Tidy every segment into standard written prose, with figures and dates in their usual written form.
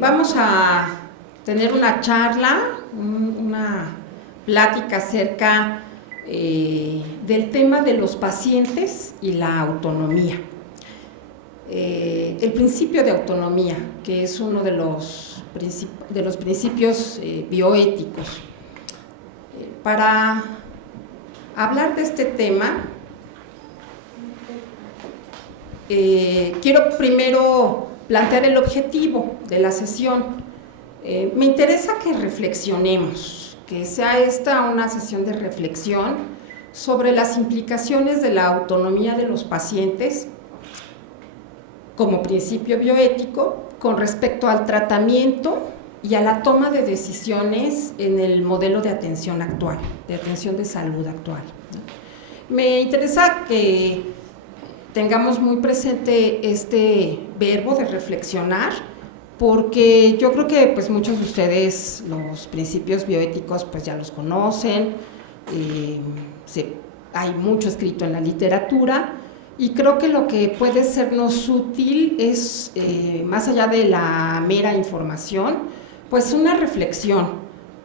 Vamos a tener una charla, una plática acerca del tema de los pacientes y la autonomía. El principio de autonomía, que es uno de los principios bioéticos. Para hablar de este tema, quiero primero plantear el objetivo de la sesión. Me interesa que reflexionemos, que sea esta una sesión de reflexión sobre las implicaciones de la autonomía de los pacientes como principio bioético con respecto al tratamiento y a la toma de decisiones en el modelo de atención actual, de atención de salud actual. Me interesa que tengamos muy presente este verbo de reflexionar, porque yo creo que pues muchos de ustedes los principios bioéticos pues ya los conocen, hay mucho escrito en la literatura, y creo que lo que puede sernos útil es, más allá de la mera información, pues una reflexión,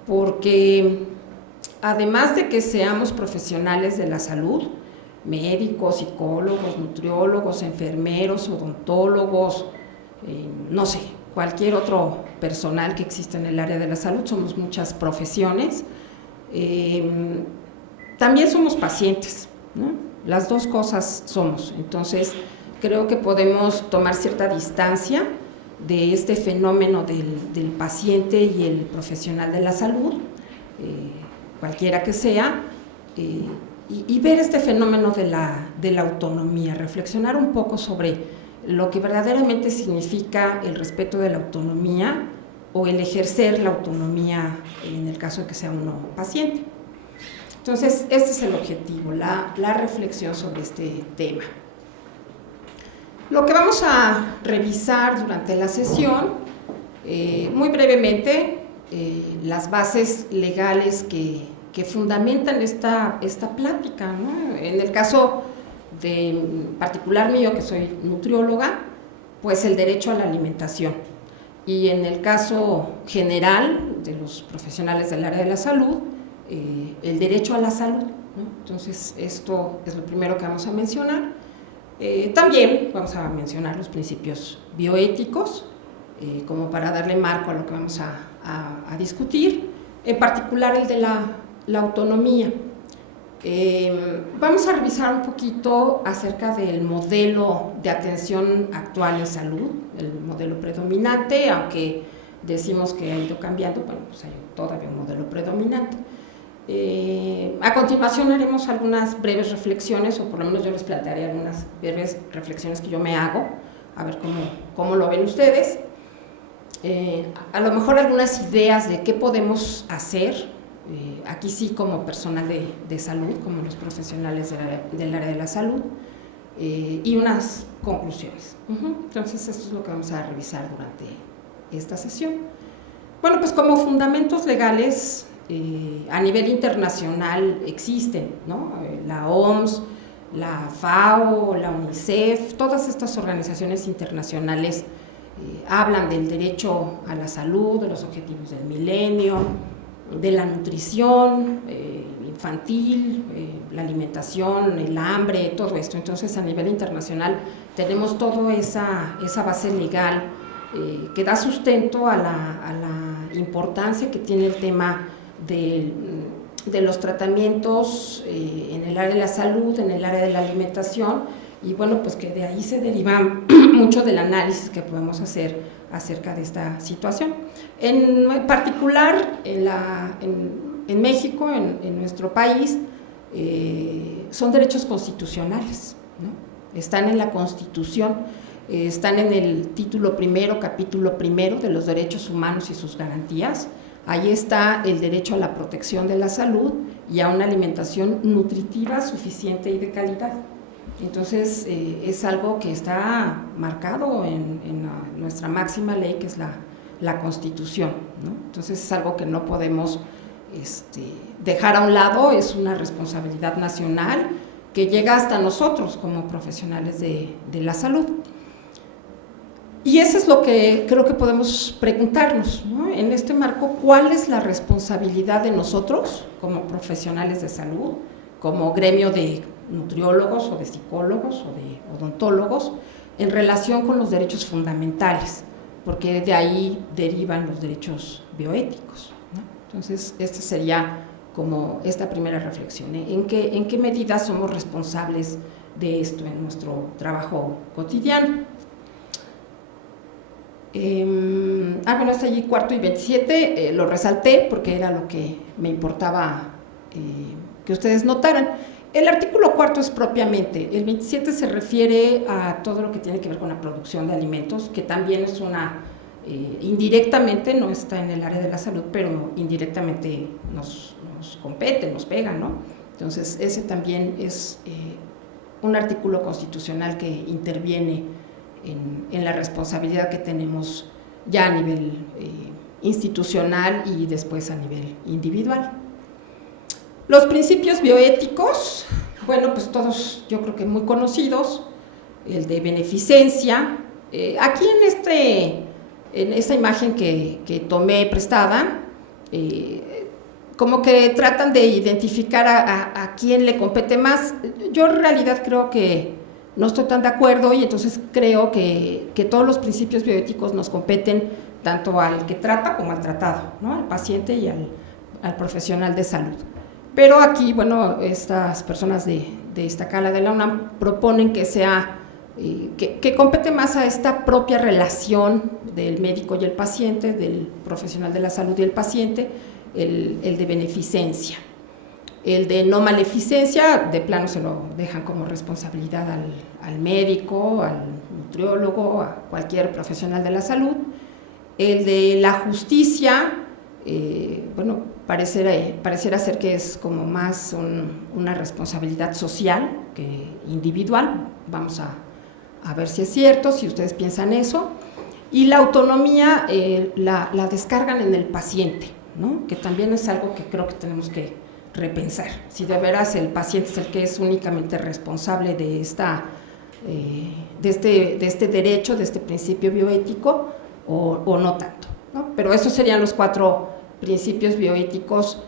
porque además de que seamos profesionales de la salud, médicos, psicólogos, nutriólogos, enfermeros, odontólogos, no sé, cualquier otro personal que exista en el área de la salud, somos muchas profesiones, también somos pacientes, ¿no? Las dos cosas somos. Entonces creo que podemos tomar cierta distancia de este fenómeno del paciente y el profesional de la salud, cualquiera que sea, y ver este fenómeno de la autonomía, reflexionar un poco sobre lo que verdaderamente significa el respeto de la autonomía o el ejercer la autonomía en el caso de que sea uno paciente. Entonces, este es el objetivo, la reflexión sobre este tema. Lo que vamos a revisar durante la sesión, muy brevemente, las bases legales que fundamentan esta plática, ¿no? En el caso particular mío, que soy nutrióloga, pues el derecho a la alimentación. Y en el caso general de los profesionales del área de la salud, el derecho a la salud, ¿no? Entonces, esto es lo primero que vamos a mencionar. También vamos a mencionar los principios bioéticos, como para darle marco a lo que vamos a discutir, en particular el de la autonomía. Vamos a revisar un poquito acerca del modelo de atención actual en salud, el modelo predominante, aunque decimos que ha ido cambiando, bueno, pues hay todavía un modelo predominante. A continuación haremos algunas breves reflexiones, o por lo menos yo les plantearé algunas breves reflexiones que yo me hago, a ver cómo lo ven ustedes. A lo mejor algunas ideas de qué podemos hacer, aquí sí como personal de salud, como los profesionales del área de la salud, y unas conclusiones. Entonces, esto es lo que vamos a revisar durante esta sesión. Bueno, pues como fundamentos legales, a nivel internacional existen, ¿no? La OMS, la FAO, la UNICEF, todas estas organizaciones internacionales hablan del derecho a la salud, de los objetivos del milenio, de la nutrición infantil, la alimentación, el hambre, todo esto. Entonces, a nivel internacional tenemos toda esa base legal que da sustento a la importancia que tiene el tema de los tratamientos en el área de la salud, en el área de la alimentación, y bueno, pues que de ahí se deriva mucho del análisis que podemos hacer acerca de esta situación. En particular, en México, en nuestro país, son derechos constitucionales, ¿no? Están en la Constitución, están en el título primero, capítulo primero de los derechos humanos y sus garantías. Ahí está el derecho a la protección de la salud y a una alimentación nutritiva, suficiente y de calidad. Entonces, es algo que está marcado en nuestra máxima ley, que es la Constitución, ¿no? Entonces, es algo que no podemos dejar a un lado, es una responsabilidad nacional que llega hasta nosotros como profesionales de la salud. Y eso es lo que creo que podemos preguntarnos, ¿no? En este marco, ¿cuál es la responsabilidad de nosotros como profesionales de salud, como gremio de nutriólogos o de psicólogos o de odontólogos, en relación con los derechos fundamentales? Porque de ahí derivan los derechos bioéticos, ¿no? Entonces, esta sería como esta primera reflexión, ¿eh? ¿En qué medida somos responsables de esto en nuestro trabajo cotidiano? Bueno, está allí cuarto y 27, lo resalté porque era lo que me importaba que ustedes notaran. El artículo cuarto es propiamente, el 27 se refiere a todo lo que tiene que ver con la producción de alimentos, que también es indirectamente, no está en el área de la salud, pero indirectamente nos compete, nos pega, ¿no? Entonces, ese también es un artículo constitucional que interviene en la responsabilidad que tenemos ya a nivel institucional y después a nivel individual. Los principios bioéticos, bueno, pues todos yo creo que muy conocidos, el de beneficencia. Aquí en esta imagen que tomé prestada, como que tratan de identificar a quién le compete más. Yo en realidad creo que no estoy tan de acuerdo y entonces creo que todos los principios bioéticos nos competen tanto al que trata como al tratado, ¿no? Al paciente y al profesional de salud. Pero aquí, bueno, estas personas de esta cala de la UNAM proponen que sea, que compete más a esta propia relación del médico y el paciente, del profesional de la salud y el paciente, el de beneficencia. El de no maleficencia, de plano se lo dejan como responsabilidad al médico, al nutriólogo, a cualquier profesional de la salud. El de la justicia, bueno, pareciera ser que es como más una responsabilidad social que individual. Vamos a ver si es cierto, si ustedes piensan eso. Y la autonomía la descargan en el paciente, ¿no? Que también es algo que creo que tenemos que repensar, si de veras el paciente es el que es únicamente responsable de este derecho, de este principio bioético, o no tanto, ¿no? Pero esos serían los 4 principios bioéticos,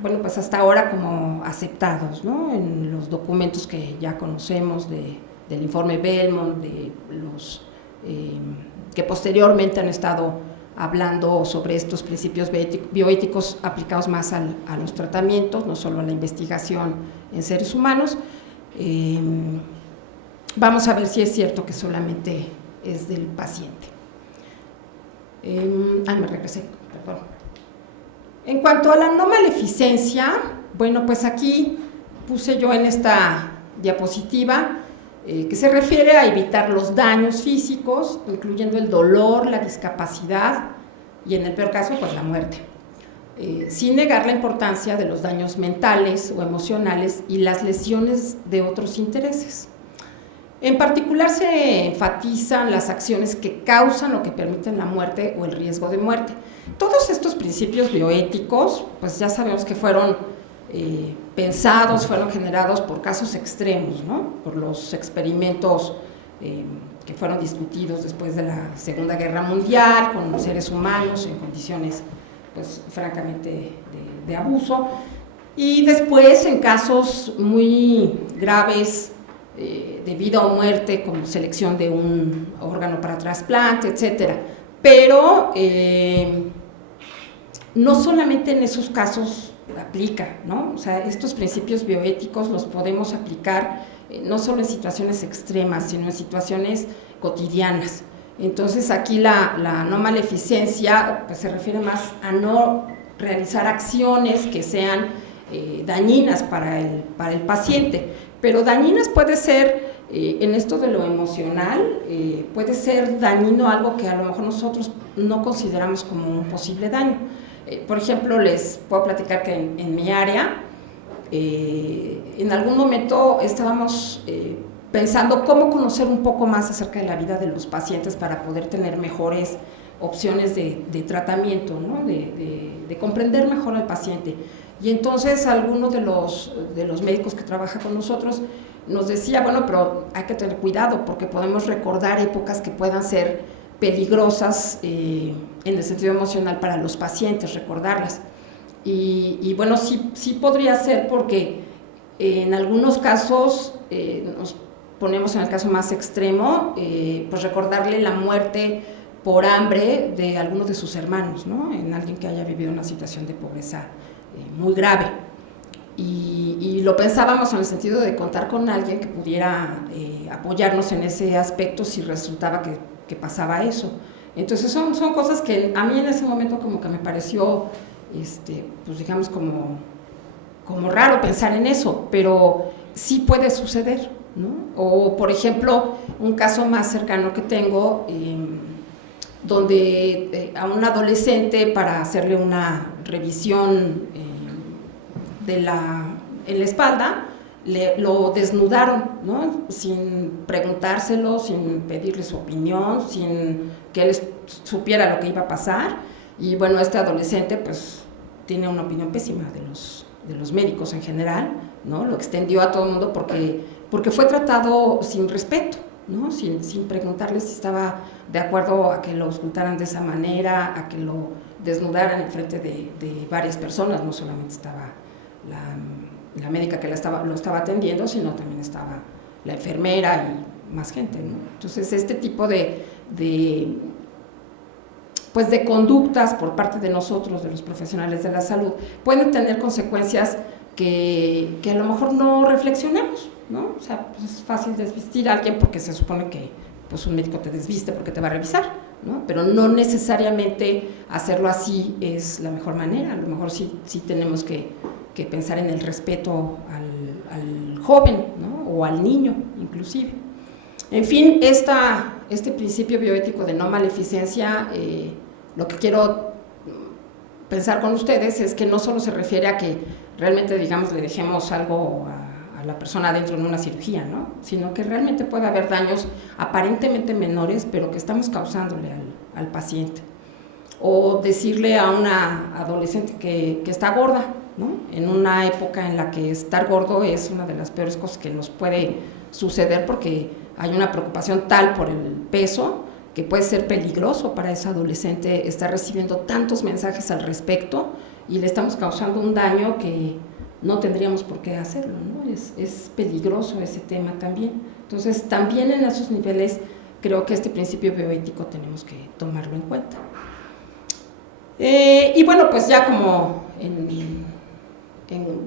bueno, pues hasta ahora como aceptados, ¿no? En los documentos que ya conocemos del informe Belmont, de los que posteriormente han estado hablando sobre estos principios bioéticos aplicados más a los tratamientos, no solo a la investigación en seres humanos. Vamos a ver si es cierto que solamente es del paciente. Me regresé, perdón. En cuanto a la no maleficencia, bueno, pues aquí puse yo en esta diapositiva que se refiere a evitar los daños físicos, incluyendo el dolor, la discapacidad y en el peor caso, pues la muerte, sin negar la importancia de los daños mentales o emocionales y las lesiones de otros intereses. En particular se enfatizan las acciones que causan o que permiten la muerte o el riesgo de muerte. Todos estos principios bioéticos, pues ya sabemos que fueron pensados, fueron generados por casos extremos, ¿no? Por los experimentos que fueron discutidos después de la Segunda Guerra Mundial con seres humanos en condiciones, pues francamente de abuso, y después en casos muy graves de vida o muerte, como selección de un órgano para trasplante, etcétera. Pero no solamente en esos casos aplica, ¿no? O sea, estos principios bioéticos los podemos aplicar no solo en situaciones extremas, sino en situaciones cotidianas. Entonces aquí la no maleficencia pues, se refiere más a no realizar acciones que sean dañinas para el paciente, pero dañinas puede ser, en esto de lo emocional, puede ser dañino algo que a lo mejor nosotros no consideramos como un posible daño. Por ejemplo, les puedo platicar que en mi área, en algún momento estábamos pensando cómo conocer un poco más acerca de la vida de los pacientes para poder tener mejores opciones de tratamiento, ¿no? de comprender mejor al paciente. Y entonces algunos de los médicos que trabajan con nosotros nos decía, bueno, pero hay que tener cuidado porque podemos recordar épocas que puedan ser peligrosas en el sentido emocional para los pacientes, recordarlas. Y bueno, sí podría ser porque en algunos casos nos ponemos en el caso más extremo, pues recordarle la muerte por hambre de algunos de sus hermanos, ¿no? En alguien que haya vivido una situación de pobreza muy grave. Y lo pensábamos en el sentido de contar con alguien que pudiera apoyarnos en ese aspecto si resultaba que pasaba eso. Entonces son cosas que a mí en ese momento como que me pareció, pues digamos como raro pensar en eso, pero sí puede suceder, ¿no? O por ejemplo, un caso más cercano que tengo, donde a un adolescente para hacerle una revisión en la espalda, lo desnudaron, ¿no? Sin preguntárselo, sin pedirle su opinión, sin que él supiera lo que iba a pasar. Y bueno, este adolescente pues tiene una opinión pésima de los médicos en general, ¿no? Lo extendió a todo el mundo porque fue tratado sin respeto, ¿no? Sin preguntarle si estaba de acuerdo a que lo ocultaran de esa manera, a que lo desnudaran en frente de varias personas. No solamente estaba la médica que lo estaba atendiendo, sino también estaba la enfermera y más gente, ¿no? Entonces este tipo de conductas por parte de nosotros, de los profesionales de la salud, pueden tener consecuencias que a lo mejor no reflexionamos, ¿no? O sea, pues es fácil desvestir a alguien porque se supone que pues un médico te desviste porque te va a revisar, ¿no? Pero no necesariamente hacerlo así es la mejor manera. A lo mejor sí tenemos que pensar en el respeto al joven, ¿no? O al niño inclusive. En fin, este principio bioético de no maleficencia, lo que quiero pensar con ustedes es que no solo se refiere a que realmente, digamos, le dejemos algo a la persona dentro de una cirugía, ¿no? Sino que realmente puede haber daños aparentemente menores, pero que estamos causándole al paciente. O decirle a una adolescente que está gorda, ¿no? En una época en la que estar gordo es una de las peores cosas que nos puede suceder porque hay una preocupación tal por el peso que puede ser peligroso para esa adolescente estar recibiendo tantos mensajes al respecto y le estamos causando un daño que no tendríamos por qué hacerlo, ¿no? Es peligroso ese tema también. Entonces, también en esos niveles creo que este principio bioético tenemos que tomarlo en cuenta. Y bueno, pues ya como en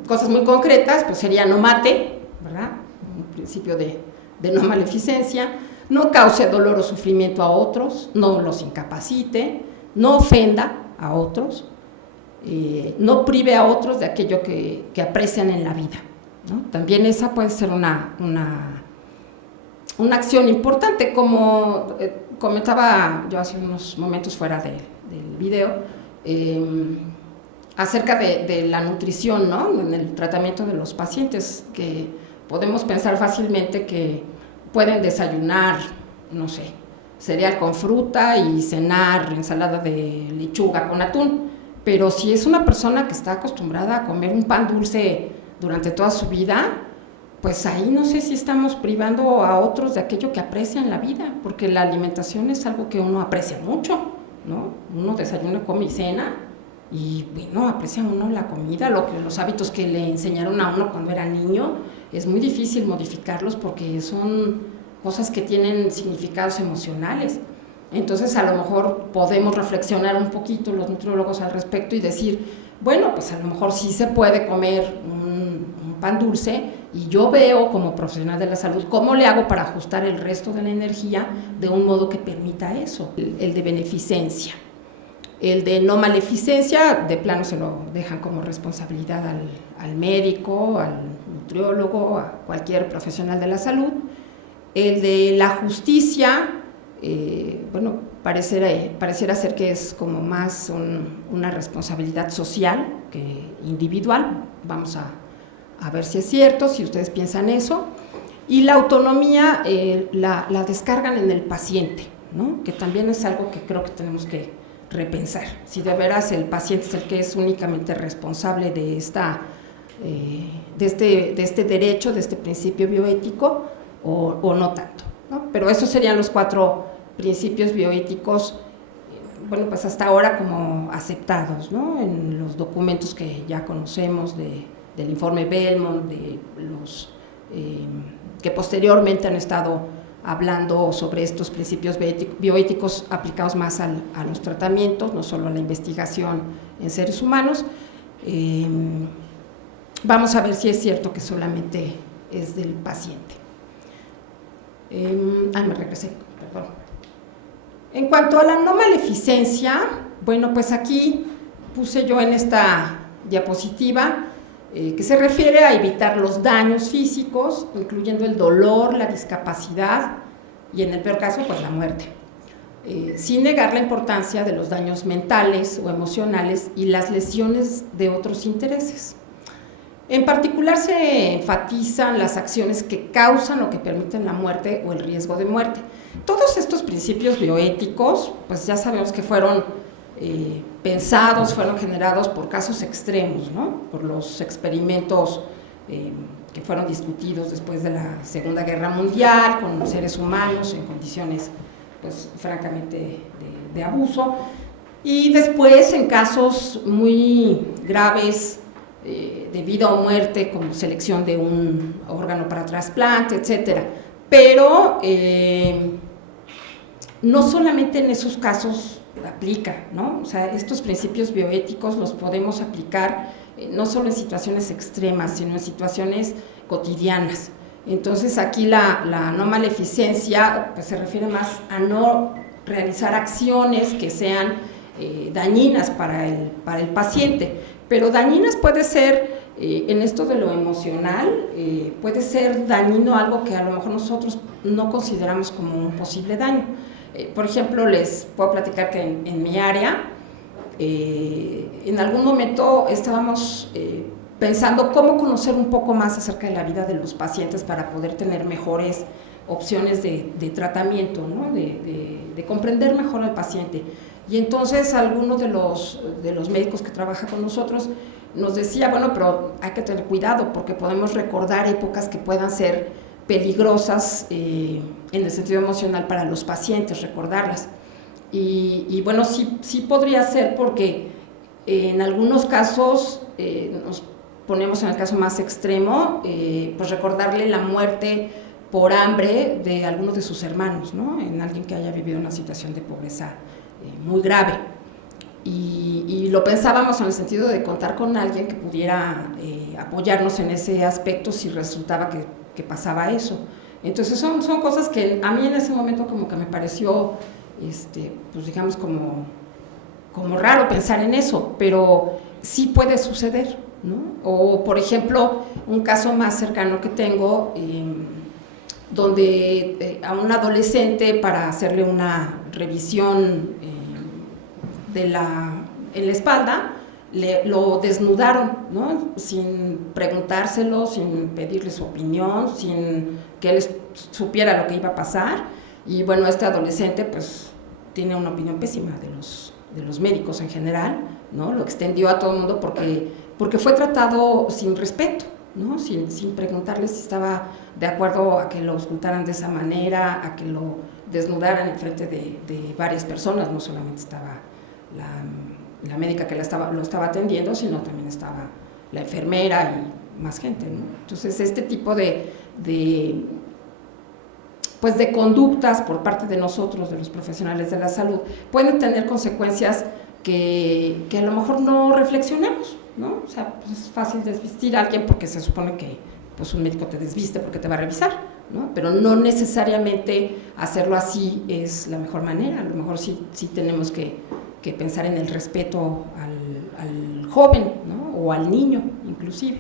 cosas muy concretas, pues sería no mate, ¿verdad? Un principio de no maleficencia, no cause dolor o sufrimiento a otros, no los incapacite, no ofenda a otros, no prive a otros de aquello que aprecian en la vida, ¿no? También esa puede ser una acción importante, como comentaba yo hace unos momentos fuera del video, acerca de la nutrición, ¿no? En el tratamiento de los pacientes, que podemos pensar fácilmente que pueden desayunar, no sé, cereal con fruta y cenar ensalada de lechuga con atún, pero si es una persona que está acostumbrada a comer un pan dulce durante toda su vida, pues ahí no sé si estamos privando a otros de aquello que aprecian la vida, porque la alimentación es algo que uno aprecia mucho, ¿no? Uno desayuna, come y cena, y bueno, aprecia uno la comida, los hábitos que le enseñaron a uno cuando era niño, es muy difícil modificarlos porque son cosas que tienen significados emocionales. Entonces a lo mejor podemos reflexionar un poquito los nutriólogos al respecto y decir, bueno, pues a lo mejor sí se puede comer un pan dulce y yo veo como profesional de la salud cómo le hago para ajustar el resto de la energía de un modo que permita eso. El de beneficencia. El de no maleficencia, de plano se lo dejan como responsabilidad al médico, al nutriólogo, a cualquier profesional de la salud. El de la justicia, bueno, pareciera ser que es como más una responsabilidad social que individual. Vamos a ver si es cierto, si ustedes piensan eso. Y la autonomía la descargan en el paciente, ¿no? Que también es algo que creo que tenemos que repensar, si de veras el paciente es el que es únicamente responsable de esta de este derecho, de este principio bioético, o no tanto, ¿no? Pero esos serían los 4 principios bioéticos, bueno, pues hasta ahora como aceptados, ¿no? En los documentos que ya conocemos del informe Belmont, de los que posteriormente han estado hablando sobre estos principios bioéticos aplicados más a los tratamientos, no solo a la investigación en seres humanos. Vamos a ver si es cierto que solamente es del paciente. Me regresé, perdón. En cuanto a la no maleficencia, bueno, pues aquí puse yo en esta diapositiva que se refiere a evitar los daños físicos, incluyendo el dolor, la discapacidad y, en el peor caso, pues la muerte, sin negar la importancia de los daños mentales o emocionales y las lesiones de otros intereses. En particular se enfatizan las acciones que causan o que permiten la muerte o el riesgo de muerte. Todos estos principios bioéticos, pues ya sabemos que fueron pensados, fueron generados por casos extremos, ¿no? Por los experimentos que fueron discutidos después de la Segunda Guerra Mundial con seres humanos en condiciones, pues francamente, de abuso, y después en casos muy graves de vida o muerte, como selección de un órgano para trasplante, etcétera. Pero no solamente en esos casos aplica, ¿no? O sea, estos principios bioéticos los podemos aplicar no solo en situaciones extremas, sino en situaciones cotidianas. Entonces, aquí la no maleficencia pues, se refiere más a no realizar acciones que sean dañinas para el paciente, pero dañinas puede ser, en esto de lo emocional, puede ser dañino algo que a lo mejor nosotros no consideramos como un posible daño. Por ejemplo, les puedo platicar que en mi área, en algún momento estábamos pensando cómo conocer un poco más acerca de la vida de los pacientes para poder tener mejores opciones de tratamiento, ¿no? de comprender mejor al paciente. Y entonces alguno de los médicos que trabaja con nosotros nos decía, bueno, pero hay que tener cuidado porque podemos recordar épocas que puedan ser peligrosas en el sentido emocional para los pacientes, recordarlas. Y bueno, sí podría ser porque en algunos casos, nos ponemos en el caso más extremo, pues recordarle la muerte por hambre de algunos de sus hermanos, ¿no? En alguien que haya vivido una situación de pobreza muy grave. Y lo pensábamos en el sentido de contar con alguien que pudiera apoyarnos en ese aspecto si resultaba que pasaba eso. Entonces son cosas que a mí en ese momento como que me pareció, pues digamos como raro pensar en eso, pero sí puede suceder, ¿no? O por ejemplo, un caso más cercano que tengo, donde a un adolescente, para hacerle una revisión en la espalda, lo desnudaron, ¿no? Sin preguntárselo, sin pedirle su opinión, sin que él supiera lo que iba a pasar. Y bueno, este adolescente pues tiene una opinión pésima de los médicos en general, ¿no? Lo extendió a todo el mundo porque fue tratado sin respeto, ¿no? Sin preguntarle si estaba de acuerdo a que lo ocultaran de esa manera, a que lo desnudaran en frente de varias personas. No solamente estaba la médica que lo estaba atendiendo, sino también estaba la enfermera y más gente, ¿no? Entonces, este tipo de conductas por parte de nosotros, de los profesionales de la salud, pueden tener consecuencias que a lo mejor no reflexionemos, ¿no? O sea, pues es fácil desvestir a alguien porque se supone que pues un médico te desviste porque te va a revisar, ¿no? Pero no necesariamente hacerlo así es la mejor manera. A lo mejor sí tenemos que pensar en el respeto al joven, ¿no? O al niño, inclusive.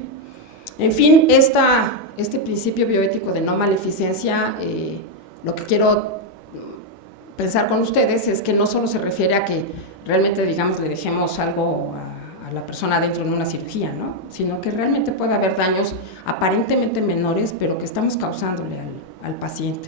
En fin, este principio bioético de no maleficencia, lo que quiero pensar con ustedes es que no solo se refiere a que realmente, digamos, le dejemos algo a la persona dentro de una cirugía, ¿no? Sino que realmente puede haber daños aparentemente menores, pero que estamos causándole al paciente.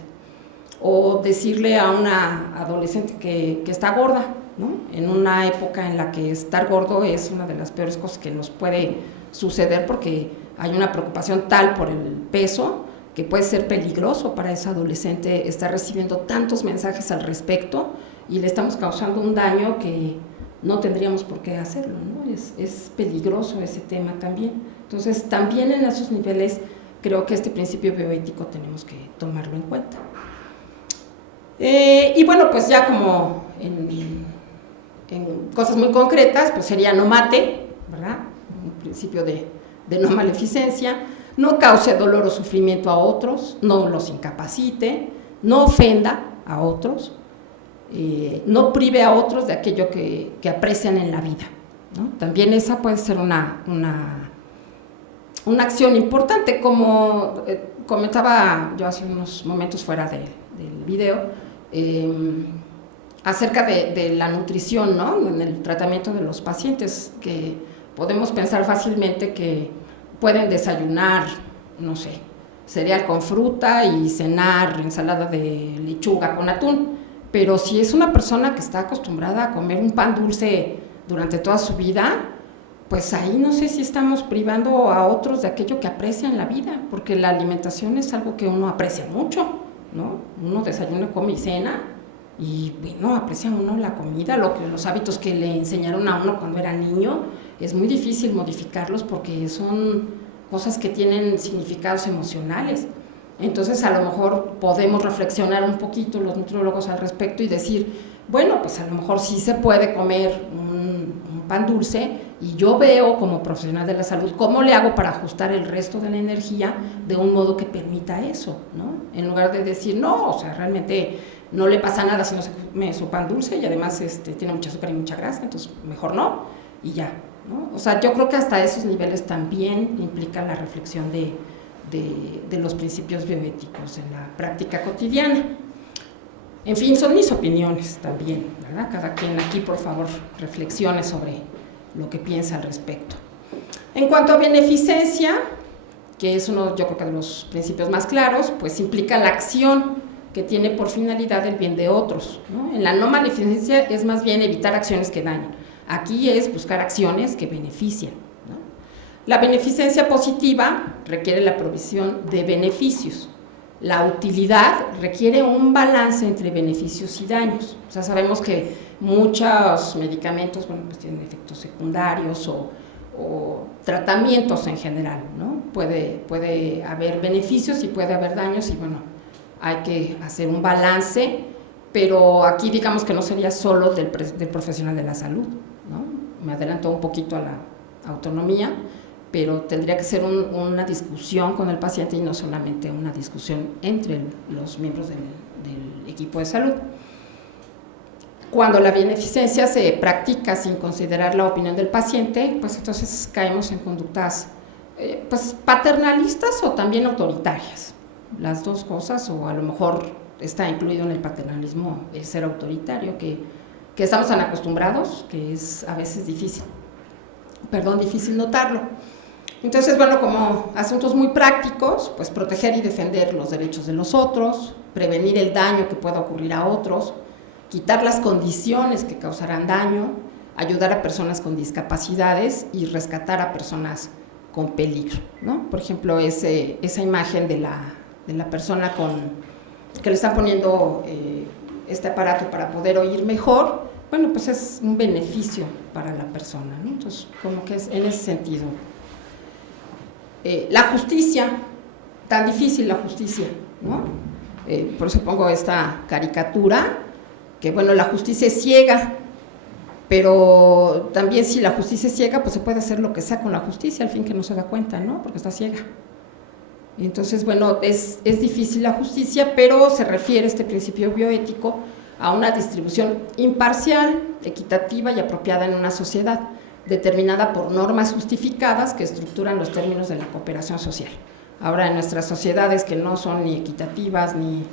O decirle a una adolescente que está gorda, ¿no? En una época en la que estar gordo es una de las peores cosas que nos puede suceder porque hay una preocupación tal por el peso que puede ser peligroso para esa adolescente estar recibiendo tantos mensajes al respecto y le estamos causando un daño que no tendríamos por qué hacerlo, ¿no? Es peligroso ese tema también. Entonces, también en esos niveles creo que este principio bioético tenemos que tomarlo en cuenta. Y bueno, pues ya como en cosas muy concretas, pues sería no mate, ¿verdad? Un principio de no maleficencia, no cause dolor o sufrimiento a otros, no los incapacite, no ofenda a otros, no prive a otros de aquello que aprecian en la vida, ¿no? También esa puede ser una acción importante, como comentaba yo hace unos momentos fuera del video, acerca de la nutrición, ¿no? En el tratamiento de los pacientes, que podemos pensar fácilmente que pueden desayunar, no sé, cereal con fruta y cenar ensalada de lechuga con atún, pero si es una persona que está acostumbrada a comer un pan dulce durante toda su vida, pues ahí no sé si estamos privando a otros de aquello que aprecian la vida, porque la alimentación es algo que uno aprecia mucho, ¿no? Uno desayuna, come y cena, y bueno, aprecia uno la comida, los hábitos que le enseñaron a uno cuando era niño, es muy difícil modificarlos porque son cosas que tienen significados emocionales. Entonces, a lo mejor podemos reflexionar un poquito los nutriólogos al respecto y decir, bueno, pues a lo mejor sí se puede comer un pan dulce, y yo veo como profesional de la salud cómo le hago para ajustar el resto de la energía de un modo que permita eso, ¿no? En lugar de decir, no, o sea, realmente no le pasa nada si no se come su pan dulce y además tiene mucha azúcar y mucha grasa, entonces mejor no, y ya, ¿no? O sea, yo creo que hasta esos niveles también implica la reflexión de los principios bioéticos en la práctica cotidiana. En fin, son mis opiniones también, ¿verdad? Cada quien aquí, por favor, reflexione sobre lo que piensa al respecto. En cuanto a beneficencia, que es uno, yo creo que de los principios más claros, pues implica la acción que tiene por finalidad el bien de otros, ¿no? En la no maleficencia es más bien evitar acciones que dañan. Aquí es buscar acciones que beneficien, ¿no? La beneficencia positiva requiere la provisión de beneficios. La utilidad requiere un balance entre beneficios y daños. O sea, sabemos que muchos medicamentos, bueno, pues tienen efectos secundarios o tratamientos en general, ¿no? Puede haber beneficios y puede haber daños y bueno, hay que hacer un balance, pero aquí digamos que no sería solo del profesional de la salud, ¿no? Me adelanto un poquito a la autonomía, pero tendría que ser una discusión con el paciente y no solamente una discusión entre los miembros del equipo de salud. Cuando la beneficencia se practica sin considerar la opinión del paciente, pues entonces caemos en conductas pues paternalistas o también autoritarias, las dos cosas, o a lo mejor está incluido en el paternalismo el ser autoritario, que estamos tan acostumbrados que es a veces difícil notarlo. Entonces, bueno, como asuntos muy prácticos, pues proteger y defender los derechos de los otros, prevenir el daño que pueda ocurrir a otros, quitar las condiciones que causarán daño, ayudar a personas con discapacidades y rescatar a personas con peligro, ¿no? Por ejemplo, esa imagen de la persona que le están poniendo este aparato para poder oír mejor, bueno, pues es un beneficio para la persona, ¿no? Entonces, como que es en ese sentido. La justicia, tan difícil la justicia, ¿no? Por eso pongo esta caricatura, que bueno, la justicia es ciega, pero también si la justicia es ciega, pues se puede hacer lo que sea con la justicia, al fin que no se da cuenta, ¿no? Porque está ciega. Entonces, bueno, es difícil la justicia, pero se refiere este principio bioético a una distribución imparcial, equitativa y apropiada en una sociedad, determinada por normas justificadas que estructuran los términos de la cooperación social. Ahora, en nuestras sociedades que no son ni equitativas ni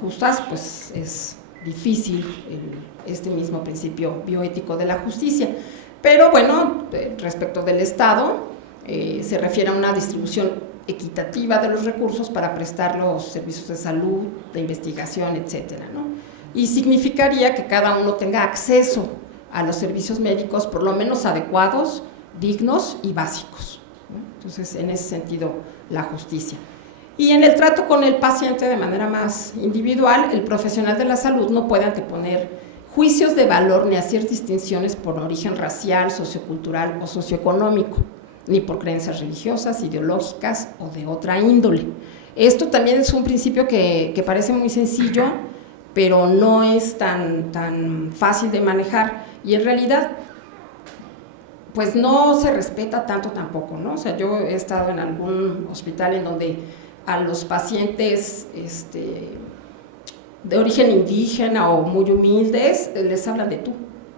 justas, pues es difícil este mismo principio bioético de la justicia. Pero bueno, respecto del Estado, se refiere a una distribución equitativa de los recursos para prestar los servicios de salud, de investigación, etcétera, ¿no? Y significaría que cada uno tenga acceso a los servicios médicos por lo menos adecuados dignos y básicos, ¿no? Entonces, en ese sentido, la justicia. Y en el trato con el paciente de manera más individual, el profesional de la salud no puede anteponer juicios de valor ni hacer distinciones por origen racial, sociocultural o socioeconómico, ni por creencias religiosas, ideológicas o de otra índole. Esto también es un principio que parece muy sencillo, pero no es tan fácil de manejar, y en realidad pues no se respeta tanto tampoco, ¿no? O sea, yo he estado en algún hospital en donde a los pacientes de origen indígena o muy humildes les hablan de tú,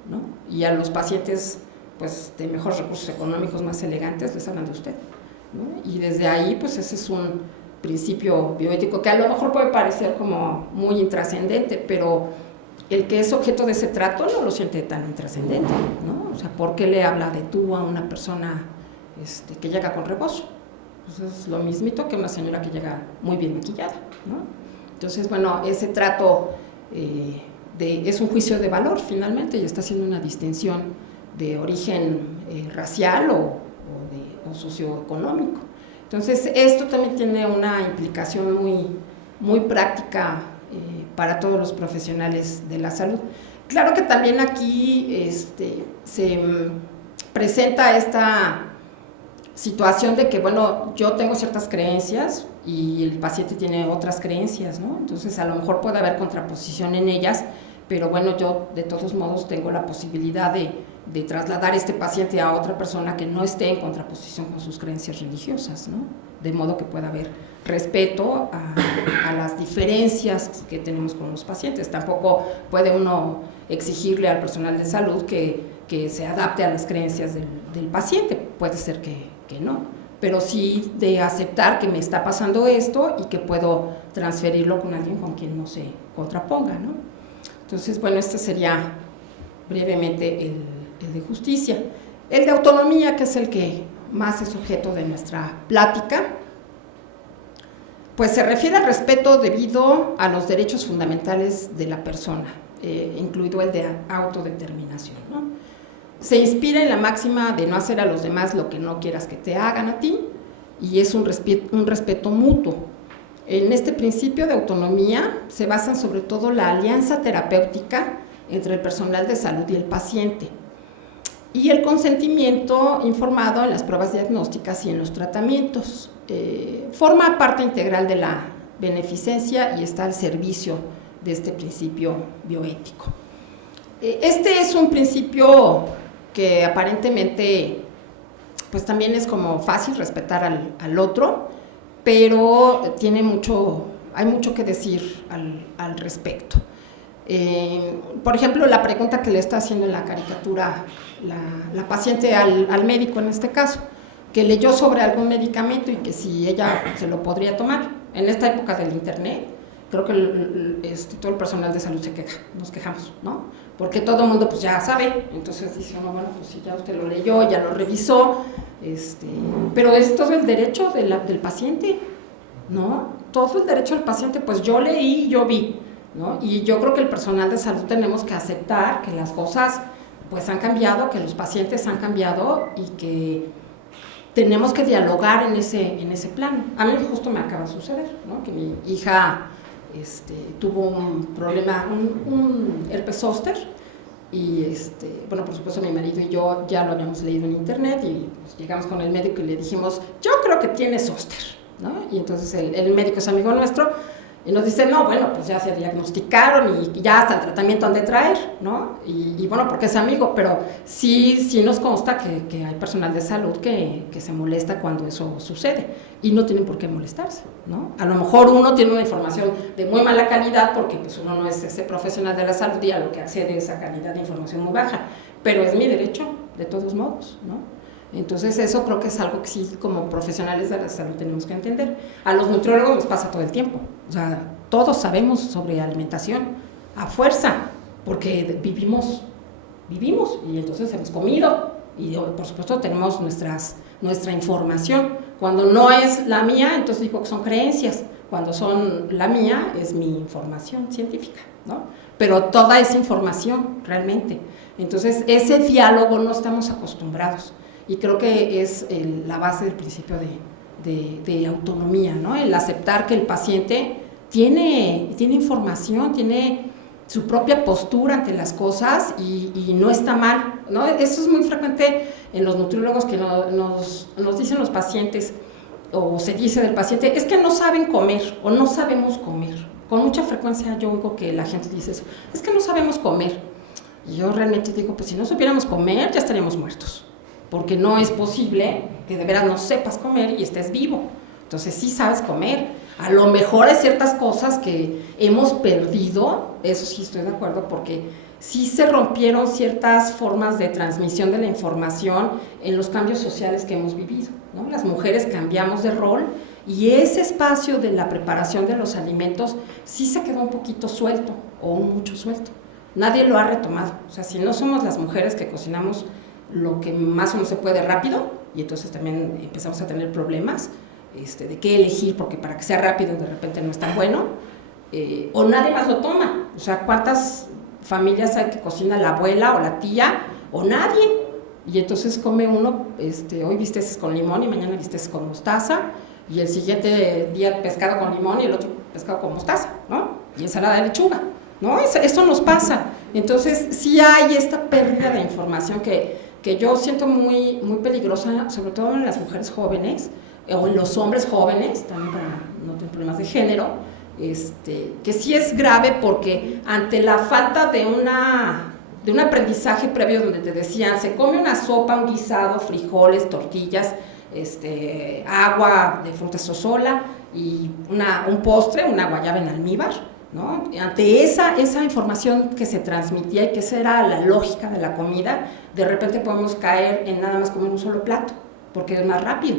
¿no? Y a los pacientes pues de mejores recursos económicos, más elegantes, les hablan de usted, ¿no? Y desde ahí pues ese es un principio bioético que a lo mejor puede parecer como muy intrascendente, pero el que es objeto de ese trato no lo siente tan intrascendente, ¿no? O sea, ¿por qué le habla de tú a una persona que llega con rebozo? Pues es lo mismito que una señora que llega muy bien maquillada, ¿no? Entonces, bueno, ese trato es un juicio de valor finalmente, y está haciendo una distinción de origen racial o socioeconómico. Entonces, esto también tiene una implicación muy práctica para todos los profesionales de la salud. Claro que también aquí se presenta esta situación de que, bueno, yo tengo ciertas creencias y el paciente tiene otras creencias, ¿no? Entonces, a lo mejor puede haber contraposición en ellas, pero bueno, yo de todos modos tengo la posibilidad de trasladar este paciente a otra persona que no esté en contraposición con sus creencias religiosas, ¿no? De modo que pueda haber respeto a las diferencias que tenemos con los pacientes. Tampoco puede uno exigirle al personal de salud que se adapte a las creencias del paciente, puede ser que no, pero sí de aceptar que me está pasando esto y que puedo transferirlo con alguien con quien no se contraponga, ¿no? Entonces, bueno, este sería brevemente el de justicia. El de autonomía, que es el que más es objeto de nuestra plática, pues se refiere al respeto debido a los derechos fundamentales de la persona, incluido el de autodeterminación, ¿no? Se inspira en la máxima de no hacer a los demás lo que no quieras que te hagan a ti, y es un respeto mutuo. En este principio de autonomía se basa sobre todo la alianza terapéutica entre el personal de salud y el paciente, y el consentimiento informado en las pruebas diagnósticas y en los tratamientos. Forma parte integral de la beneficencia y está al servicio de este principio bioético. Este es un principio que aparentemente pues también es como fácil respetar al otro, pero hay mucho que decir al respecto. Por ejemplo, la pregunta que le está haciendo en la caricatura la paciente al médico en este caso, que leyó sobre algún medicamento y que si ella se lo podría tomar. En esta época del internet, creo que todo el personal de salud se queja, nos quejamos, ¿no? Porque todo el mundo pues ya sabe, entonces dice uno, bueno, pues si ya usted lo leyó, ya lo revisó, pero es todo el derecho del paciente, ¿no? Todo el derecho del paciente, pues yo leí, yo vi, ¿no? Y yo creo que el personal de salud tenemos que aceptar que las cosas pues han cambiado, que los pacientes han cambiado y que tenemos que dialogar en ese plano. A mí justo me acaba de suceder, ¿no? Que mi hija tuvo un problema, un herpes zóster, y bueno, por supuesto mi marido y yo ya lo habíamos leído en internet y pues, llegamos con el médico y le dijimos, yo creo que tiene zóster, ¿no? Y entonces el médico es amigo nuestro y nos dice, no, bueno, pues ya se diagnosticaron y ya hasta el tratamiento han de traer, ¿no? Y bueno, porque es amigo, pero sí nos consta que hay personal de salud que se molesta cuando eso sucede y no tienen por qué molestarse, ¿no? A lo mejor uno tiene una información de muy mala calidad porque pues uno no es ese profesional de la salud y a lo que accede es a calidad de información muy baja, pero es mi derecho de todos modos, ¿no? Entonces eso creo que es algo que sí como profesionales de la salud tenemos que entender. A los nutriólogos nos pasa todo el tiempo, o sea, todos sabemos sobre alimentación a fuerza, porque vivimos y entonces hemos comido y por supuesto tenemos nuestra información. Cuando no es la mía, entonces digo que son creencias, cuando son la mía es mi información científica, ¿no? Pero toda esa información realmente. Entonces ese diálogo no estamos acostumbrados. y creo que es la base del principio de autonomía, ¿no? El aceptar que el paciente tiene información, tiene su propia postura ante las cosas y no está mal, ¿no? Eso es muy frecuente en los nutriólogos que nos dicen los pacientes, o se dice del paciente, es que no saben comer o no sabemos comer. Con mucha frecuencia yo oigo que la gente dice eso, es que no sabemos comer. Y yo realmente digo, pues si no supiéramos comer ya estaríamos muertos, porque no es posible que de veras no sepas comer y estés vivo. Entonces sí sabes comer. A lo mejor hay ciertas cosas que hemos perdido, eso sí estoy de acuerdo, porque sí se rompieron ciertas formas de transmisión de la información en los cambios sociales que hemos vivido, ¿no? Las mujeres cambiamos de rol y ese espacio de la preparación de los alimentos sí se quedó un poquito suelto o mucho suelto. Nadie lo ha retomado. O sea, si no somos las mujeres que cocinamos lo que más o menos se puede rápido, y entonces también empezamos a tener problemas, de qué elegir, porque para que sea rápido de repente no es tan bueno, o nadie más lo toma. O sea, ¿cuántas familias hay que cocina la abuela o la tía o nadie? Y entonces come uno, hoy bisteces con limón y mañana bisteces con mostaza, y el siguiente día pescado con limón y el otro pescado con mostaza, ¿no? Y ensalada de lechuga, ¿no? Eso nos pasa. Entonces sí hay esta pérdida de información que yo siento muy, muy peligrosa, sobre todo en las mujeres jóvenes, o en los hombres jóvenes, también para no tener problemas de género, que sí es grave porque ante la falta de un aprendizaje previo donde te decían, se come una sopa, un guisado, frijoles, tortillas, agua de fruta sosola y un postre, una guayaba en almíbar, ¿no? Ante esa información que se transmitía y que esa era la lógica de la comida, de repente podemos caer en nada más comer un solo plato, porque es más rápido,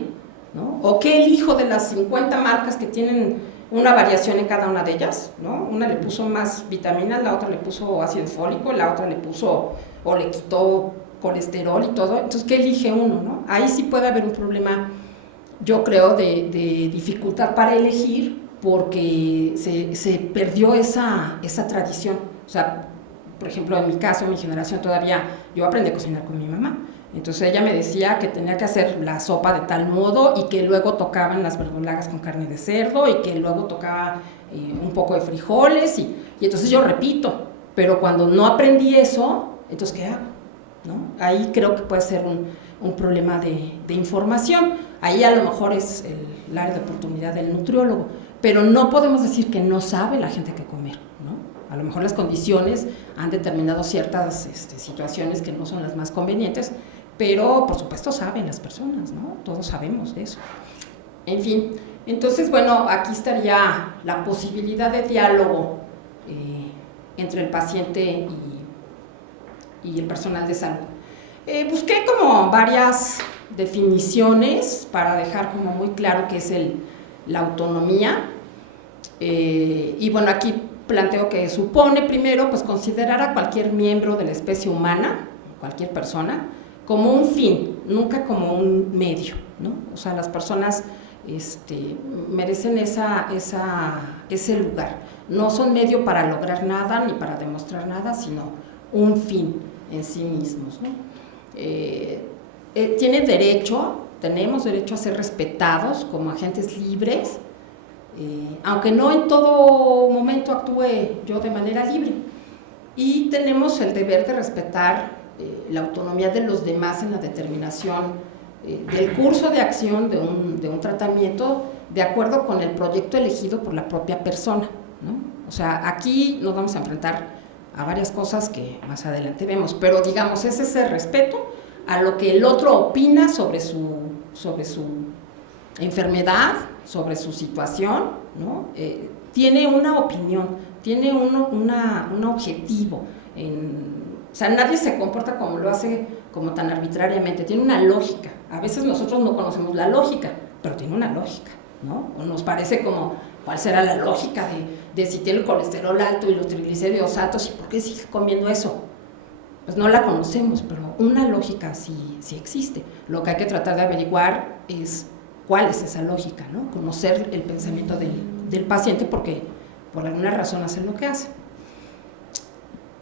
¿no? O qué elijo de las 50 marcas que tienen una variación en cada una de ellas, ¿no? Una le puso más vitaminas, la otra le puso ácido fólico, la otra le puso o le quitó colesterol y todo. Entonces, ¿qué elige uno, no? Ahí sí puede haber un problema, yo creo, de dificultad para elegir, porque se perdió esa tradición. O sea, por ejemplo, en mi caso, en mi generación todavía, yo aprendí a cocinar con mi mamá. Entonces ella me decía que tenía que hacer la sopa de tal modo y que luego tocaban las verdolagas con carne de cerdo y que luego tocaba un poco de frijoles y entonces yo repito, pero cuando no aprendí eso, entonces ¿qué hago? ¿No? Ahí creo que puede ser un problema de información. Ahí a lo mejor es el área de oportunidad del nutriólogo, pero no podemos decir que no sabe la gente qué comer, ¿no? A lo mejor las condiciones han determinado ciertas situaciones que no son las más convenientes, pero por supuesto saben las personas, ¿no? Todos sabemos de eso. En fin, entonces, bueno, aquí estaría la posibilidad de diálogo entre el paciente y el personal de salud. Busqué como varias definiciones para dejar como muy claro qué es la autonomía, y bueno, aquí planteo que supone primero pues considerar a cualquier miembro de la especie humana, cualquier persona, como un fin, nunca como un medio, ¿no? O sea, las personas merecen ese lugar. No son medio para lograr nada ni para demostrar nada, sino un fin en sí mismos, ¿no? Tenemos derecho a ser respetados como agentes libres, aunque no en todo momento actúe yo de manera libre. Y tenemos el deber de respetar la autonomía de los demás en la determinación del curso de acción de un tratamiento de acuerdo con el proyecto elegido por la propia persona, ¿no? O sea, aquí nos vamos a enfrentar a varias cosas que más adelante vemos, pero digamos, es ese respeto a lo que el otro opina sobre su enfermedad, sobre su situación, ¿no? Tiene una opinión, tiene un objetivo. O sea, nadie se comporta como lo hace, como tan arbitrariamente, tiene una lógica. A veces nosotros no conocemos la lógica, pero tiene una lógica, ¿no? O nos parece como, ¿cuál será la lógica de si tiene el colesterol alto y los triglicéridos altos y por qué sigue comiendo eso? Pues no la conocemos, pero una lógica sí existe. Lo que hay que tratar de averiguar es cuál es esa lógica, ¿no? Conocer el pensamiento del paciente porque por alguna razón hace lo que hace.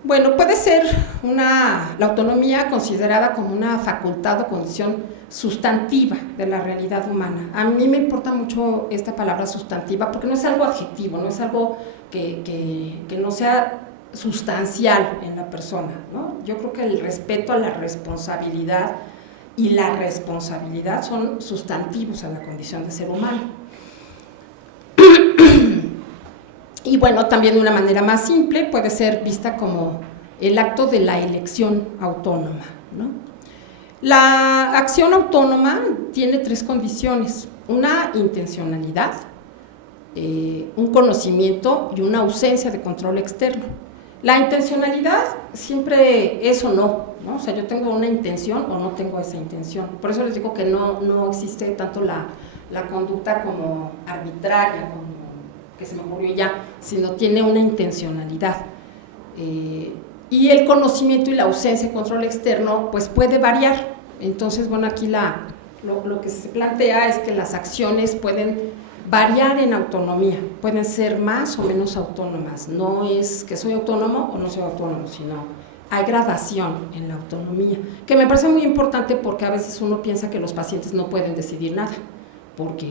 Bueno, puede ser la autonomía considerada como una facultad o condición sustantiva de la realidad humana. A mí me importa mucho esta palabra sustantiva porque no es algo adjetivo, no es algo que no sea sustancial en la persona, ¿no? Yo creo que el respeto a la responsabilidad y la responsabilidad son sustantivos a la condición de ser humano. Y bueno, también de una manera más simple puede ser vista como el acto de la elección autónoma, ¿no? La acción autónoma tiene 3 condiciones: una intencionalidad, un conocimiento y una ausencia de control externo. La intencionalidad siempre es o no, ¿no? O sea, yo tengo una intención o no tengo esa intención. Por eso les digo que no existe tanto la conducta como arbitraria, como que se me ocurrió ya, sino tiene una intencionalidad. Y el conocimiento y la ausencia de control externo pues puede variar. Entonces, bueno, aquí lo que se plantea es que las acciones pueden variar en autonomía, pueden ser más o menos autónomas. No es que soy autónomo o no soy autónomo, sino hay gradación en la autonomía, que me parece muy importante porque a veces uno piensa que los pacientes no pueden decidir nada, porque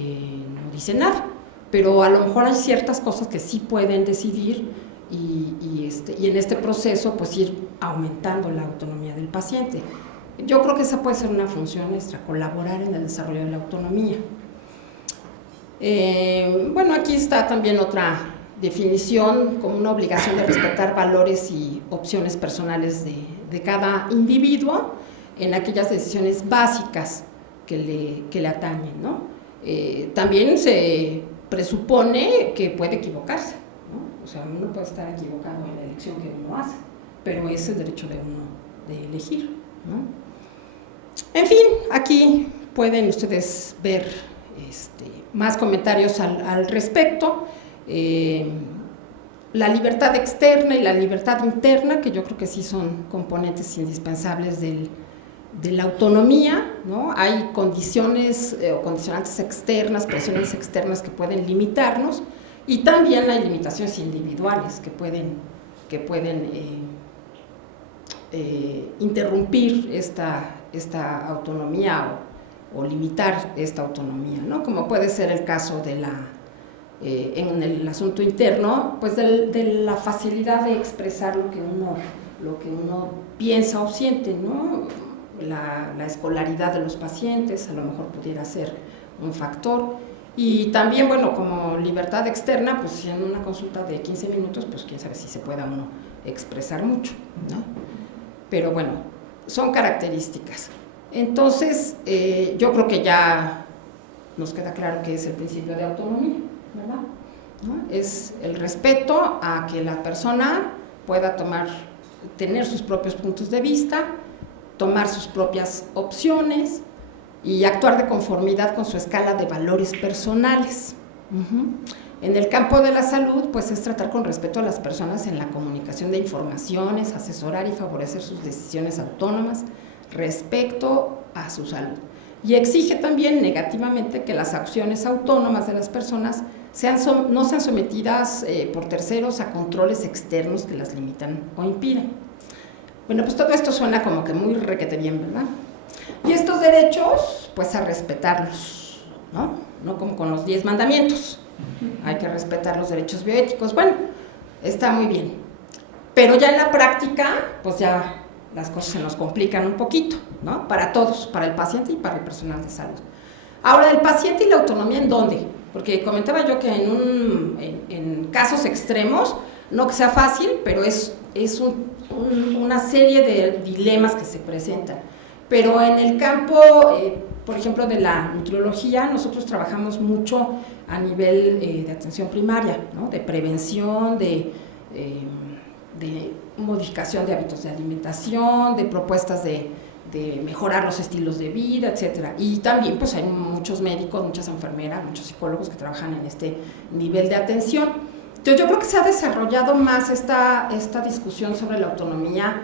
no dicen nada, pero a lo mejor hay ciertas cosas que sí pueden decidir y en este proceso pues ir aumentando la autonomía del paciente. Yo creo que esa puede ser una función extra, colaborar en el desarrollo de la autonomía. Bueno, aquí está también otra definición como una obligación de respetar valores y opciones personales de cada individuo en aquellas decisiones básicas que le atañen, ¿no? También se presupone que puede equivocarse, ¿no? O sea, uno puede estar equivocado en la elección que uno hace, pero es el derecho de uno de elegir, ¿no? En fin, aquí pueden ustedes ver más comentarios al respecto. La libertad externa y la libertad interna, que yo creo que sí son componentes indispensables de la autonomía, ¿no? Hay condiciones o condicionantes externas, presiones externas que pueden limitarnos, y también hay limitaciones individuales que pueden interrumpir esta autonomía o limitar esta autonomía, ¿no? Como puede ser el caso de en el asunto interno, pues de la facilidad de expresar lo que uno piensa o siente, ¿no? La escolaridad de los pacientes a lo mejor pudiera ser un factor, y también, bueno, como libertad externa, pues si en una consulta de 15 minutos, pues quién sabe si se pueda uno expresar mucho, ¿no? Pero bueno, son características. Entonces, yo creo que ya nos queda claro que es el principio de autonomía, ¿verdad? ¿No? Es el respeto a que la persona pueda tener sus propios puntos de vista, tomar sus propias opciones y actuar de conformidad con su escala de valores personales. En el campo de la salud, pues es tratar con respeto a las personas en la comunicación de informaciones, asesorar y favorecer sus decisiones autónomas respecto a su salud. Y exige también negativamente que las acciones autónomas de las personas no sean sometidas por terceros a controles externos que las limitan o impiden. Bueno, pues todo esto suena como que muy requete bien, ¿verdad? Y estos derechos, pues a respetarlos, ¿no? No como con los 10 mandamientos. Hay que respetar los derechos bioéticos. Bueno, está muy bien. Pero ya en la práctica, pues ya las cosas se nos complican un poquito, ¿no? Para todos, para el paciente y para el personal de salud. Ahora, el paciente y la autonomía, ¿en dónde? Porque comentaba yo que en casos extremos, no que sea fácil, pero es una serie de dilemas que se presentan. Pero en el campo, por ejemplo, de la nutriología, nosotros trabajamos mucho a nivel de atención primaria, ¿no? De prevención, de modificación de hábitos de alimentación, de propuestas de mejorar los estilos de vida, etcétera. Y también pues hay muchos médicos, muchas enfermeras, muchos psicólogos que trabajan en este nivel de atención. Entonces yo creo que se ha desarrollado más esta discusión sobre la autonomía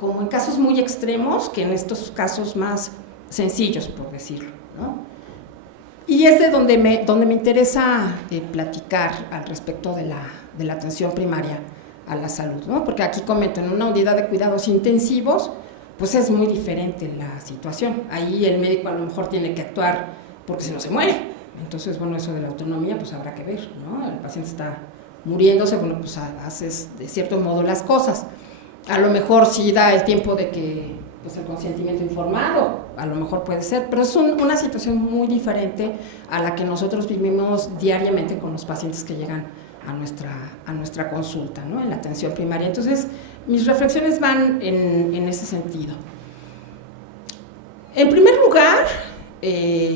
como en casos muy extremos que en estos casos más sencillos, por decirlo, ¿no? Y es de donde me interesa platicar al respecto de la atención primaria. a la salud, ¿no? Porque aquí comento, en una unidad de cuidados intensivos, pues es muy diferente la situación. Ahí el médico a lo mejor tiene que actuar porque si no se muere. Entonces, bueno, eso de la autonomía, pues habrá que ver, ¿no? El paciente está muriéndose, bueno, pues haces de cierto modo las cosas. A lo mejor sí da el tiempo de que, pues el consentimiento informado, a lo mejor puede ser, pero es una situación muy diferente a la que nosotros vivimos diariamente con los pacientes que llegan a nuestra consulta, ¿no? En la atención primaria. Entonces, mis reflexiones van en ese sentido. En primer lugar,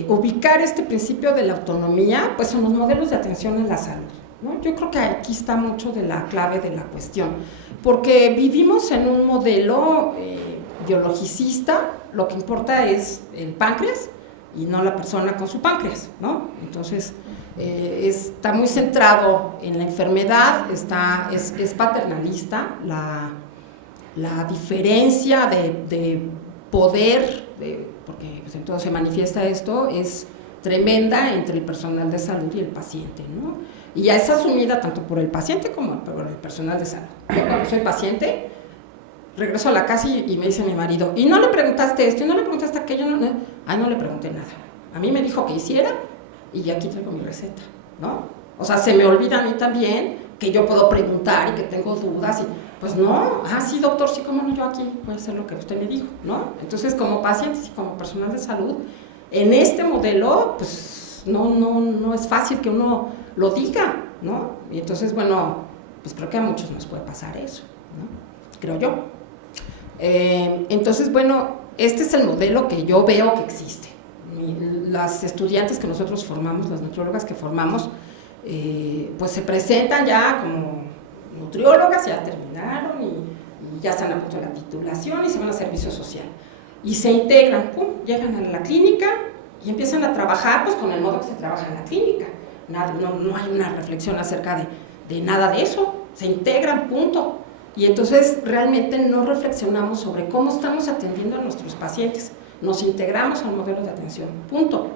ubicar este principio de la autonomía, pues en los modelos de atención a la salud, ¿no? Yo creo que aquí está mucho de la clave de la cuestión, porque vivimos en un modelo biologicista, lo que importa es el páncreas y no la persona con su páncreas, ¿no? Entonces, está muy centrado en la enfermedad, es paternalista, la diferencia de poder, porque pues, en todo se manifiesta esto, es tremenda entre el personal de salud y el paciente, ¿no? Y ya es asumida tanto por el paciente como por el personal de salud. Yo cuando soy paciente, regreso a la casa y me dice mi marido, ¿y no le preguntaste esto? ¿Y no le preguntaste aquello? No le pregunté nada. A mí me dijo que hiciera y aquí traigo mi receta, ¿no? O sea, se me olvida a mí también que yo puedo preguntar y que tengo dudas y pues no, sí doctor, sí, cómo no, yo aquí voy a hacer lo que usted me dijo, ¿no? Entonces, como pacientes y como personal de salud, en este modelo, pues no es fácil que uno lo diga, ¿no? Y entonces, bueno, pues creo que a muchos nos puede pasar eso, ¿no? Creo yo. Entonces, bueno, este es el modelo que yo veo que existe. Las estudiantes que nosotros formamos, las nutriólogas que formamos, pues se presentan ya como nutriólogas, ya terminaron y ya están a punto de la titulación y se van a servicio social. Y se integran, pum, llegan a la clínica y empiezan a trabajar pues con el modo que se trabaja en la clínica. No hay una reflexión acerca de nada de eso, se integran, punto. Y entonces realmente no reflexionamos sobre cómo estamos atendiendo a nuestros pacientes, nos integramos al modelo de atención, punto.